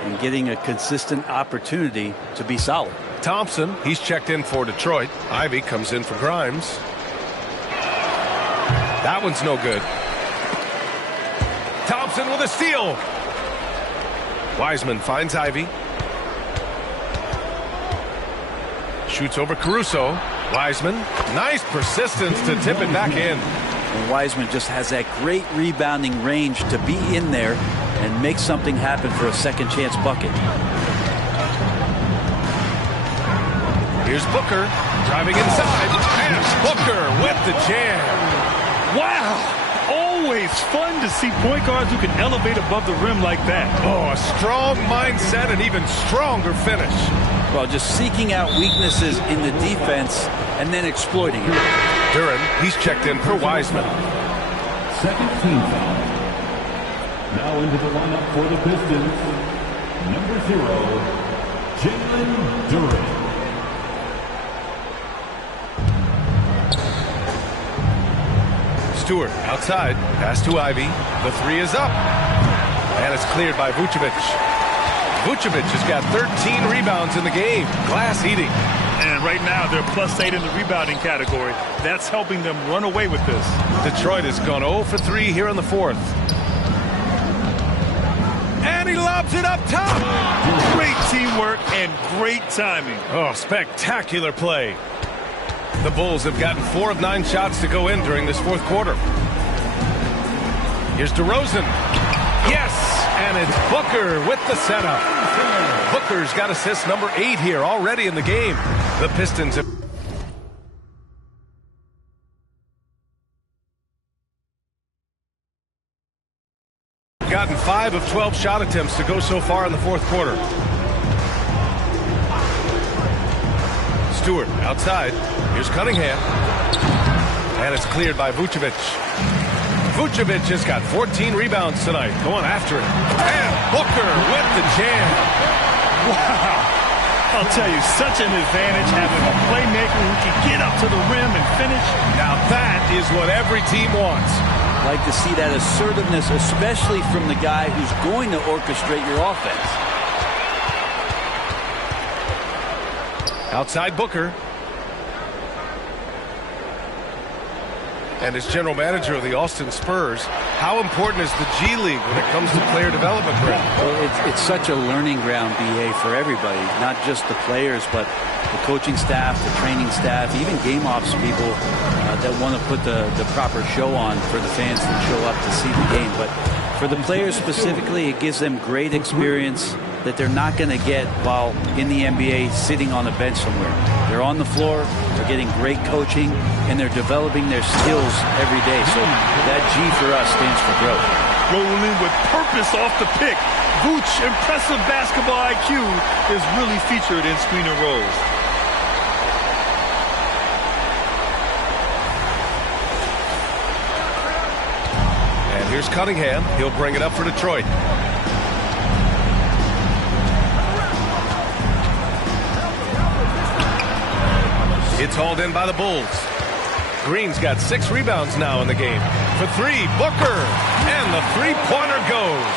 and getting a consistent opportunity to be solid. Thompson, he's checked in for Detroit. Ivy comes in for Grimes. That one's no good. Thompson with a steal. Wiseman finds Ivy. Shoots over Caruso. Wiseman, nice persistence to tip it back in. And Wiseman just has that great rebounding range to be in there and make something happen for a second chance bucket. Here's Booker driving inside. And Booker with the jam. Wow! Always fun to see point guards who can elevate above the rim like that. Oh, a strong mindset and even stronger finish. Well, just seeking out weaknesses in the defense and then exploiting it. Duren, he's checked in for Wiseman. Second team foul. Now into the lineup for the Pistons, number 0, Jalen Duren. Stewart outside, pass to Ivy. The 3 is up. And it's cleared by Vucevic. Vucevic has got 13 rebounds in the game. Glass eating. And right now they're +8 in the rebounding category. That's helping them run away with this. Detroit has gone 0 for 3 here in the 4th. And he lobs it up top. Great teamwork and great timing. Oh, spectacular play. The Bulls have gotten 4 of 9 shots to go in during this 4th quarter. Here's DeRozan. Yes, and it's Booker with the setup. Booker's got assist number 8 here already in the game. The Pistons have gotten 5 of 12 shot attempts to go so far in the 4th quarter. Stewart outside. Here's Cunningham. And it's cleared by Vucevic. Vucevic has got 14 rebounds tonight, going after it. And Booker with the jam. Wow. I'll tell you, such an advantage having a playmaker who can get up to the rim and finish. Now that is what every team wants. Like to see that assertiveness, especially from the guy who's going to orchestrate your offense. Outside Booker. And as general manager of the Austin Spurs, how important is the G League when it comes to player development, Brent? Well, it's such a learning ground, BA, for everybody, not just the players, but the coaching staff, the training staff, even game ops people that want to put the proper show on for the fans that show up to see the game. But for the players specifically, it gives them great experience that they're not going to get while in the NBA sitting on a bench somewhere. They're on the floor, they're getting great coaching, and they're developing their skills every day. So that G for us stands for growth. Rolling with purpose off the pick. Vooch, impressive basketball IQ, is really featured in screen and rolls. And here's Cunningham. He'll bring it up for Detroit. It's hauled in by the Bulls. Green's got 6 rebounds now in the game. for three. Booker. And the three-pointer goes.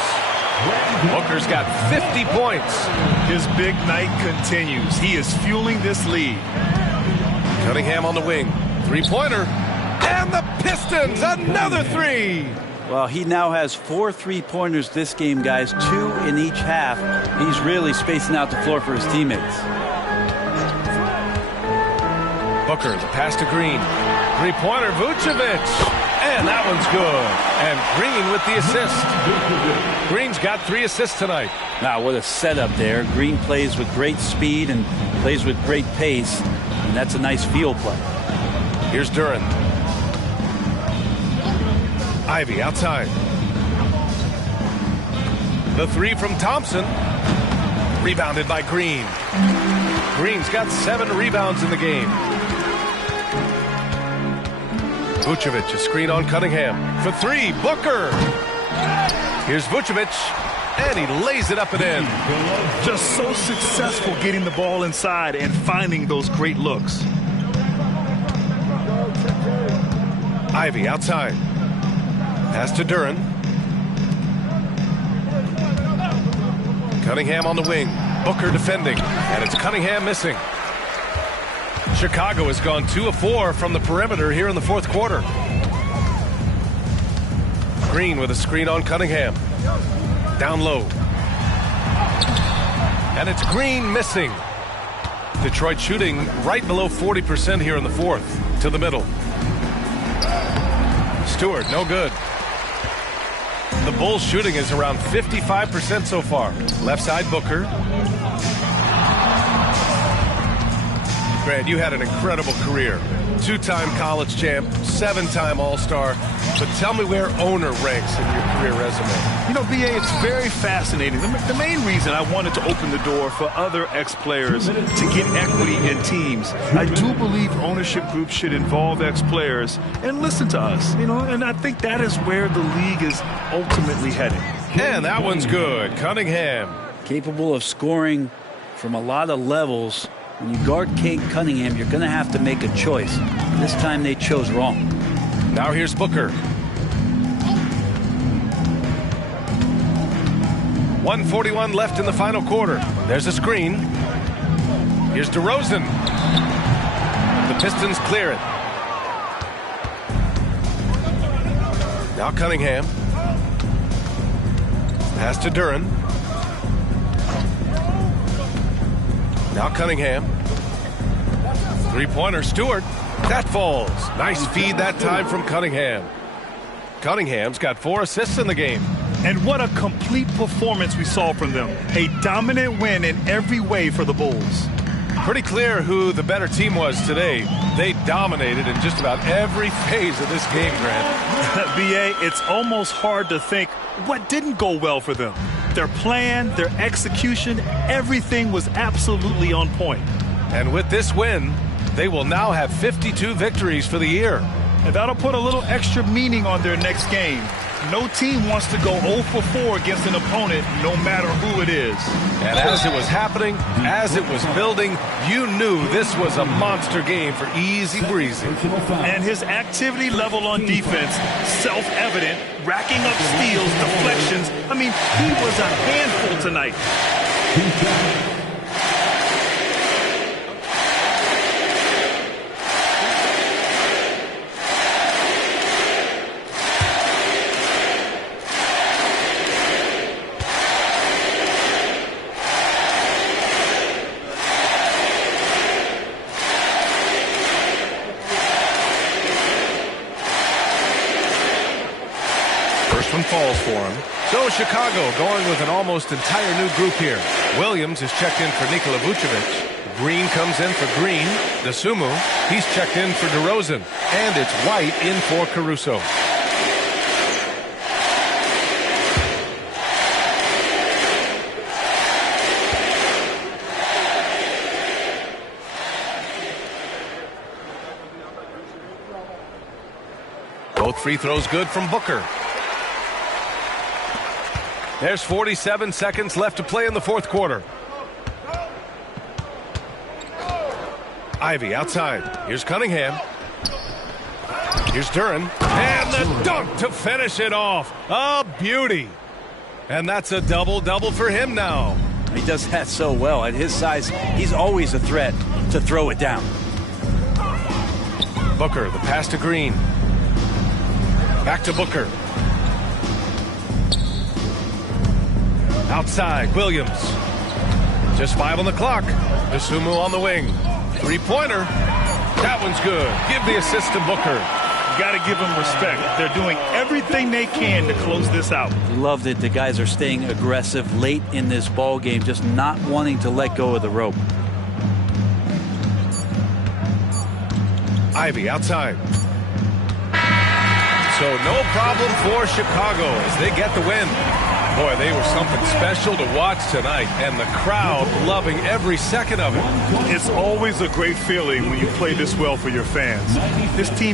Booker's got 50 points. His big night continues. He is fueling this lead. Cunningham on the wing. Three-pointer. And the Pistons, another three. Well, he now has 4 3-pointers this game, guys. 2 in each half. He's really spacing out the floor for his teammates. Booker, the pass to Green. Three-pointer, Vucevic. And that one's good. And Green with the assist. Green's got 3 assists tonight. Now, what a setup there. Green plays with great speed and plays with great pace. And that's a nice field play. Here's Duren. Ivy outside. The three from Thompson. Rebounded by Green. Green's got 7 rebounds in the game. Vucevic, a screen on Cunningham. For 3, Booker. Here's Vucevic. And he lays it up and in. Just so successful getting the ball inside and finding those great looks. Ivy outside. Pass to Duren. Cunningham on the wing. Booker defending. And it's Cunningham missing. Chicago has gone 2 of 4 from the perimeter here in the fourth quarter. Green with a screen on Cunningham. Down low. And it's Green missing. Detroit shooting right below 40% here in the fourth. To the middle. Stewart, no good. The Bulls shooting is around 55% so far. Left side, Booker. Grant, you had an incredible career. 2-time college champ, 7-time All-Star. But tell me where owner ranks in your career resume. You know, B.A., it's very fascinating. The main reason I wanted to open the door for other ex-players to get equity in teams, I do believe ownership groups should involve ex-players and listen to us, you know, and I think that is where the league is ultimately headed. And that one's good. Cunningham. Capable of scoring from a lot of levels. When you guard Cade Cunningham, you're going to have to make a choice. This time they chose wrong. Now here's Booker. 1:41 left in the final quarter. There's a screen. Here's DeRozan. The Pistons clear it. Now Cunningham. Pass to Duren. Now Cunningham. Three-pointer, Stewart. That falls. Nice feed that time from Cunningham. Cunningham's got 4 assists in the game. And what a complete performance we saw from them. A dominant win in every way for the Bulls. Pretty clear who the better team was today. They dominated in just about every phase of this game, Grant. B.A., it's almost hard to think what didn't go well for them. Their plan, their execution, everything was absolutely on point. And with this win, they will now have 52 victories for the year. And that'll put a little extra meaning on their next game. No team wants to go 0 for 4 against an opponent, no matter who it is. And as it was happening, as it was building, you knew this was a monster game for Easy Breezy. And his activity level on defense, self-evident, racking up steals, deflections. I mean, he was a handful tonight. Falls for him. So Chicago going with an almost entire new group here. Williams is checked in for Nikola Vucevic. Green comes in for Green. Dosunmu, he's checked in for DeRozan. And it's White in for Caruso. Both free throws good from Booker. There's 47 seconds left to play in the fourth quarter. Ivy outside. Here's Cunningham. Here's Duren. And a dunk to finish it off. A beauty. And that's a double-double for him now. He does that so well. At his size, he's always a threat to throw it down. Booker, the pass to Green. Back to Booker. Outside, Williams. Just 5 on the clock. Dosunmu on the wing. Three-pointer. That one's good. Give the assist to Booker. Got to give them respect. They're doing everything they can to close this out. Love that the guys are staying aggressive late in this ball game, just not wanting to let go of the rope. Ivy outside. So no problem for Chicago as they get the win. Boy, they were something special to watch tonight, and the crowd loving every second of it. It's always a great feeling when you play this well for your fans. This team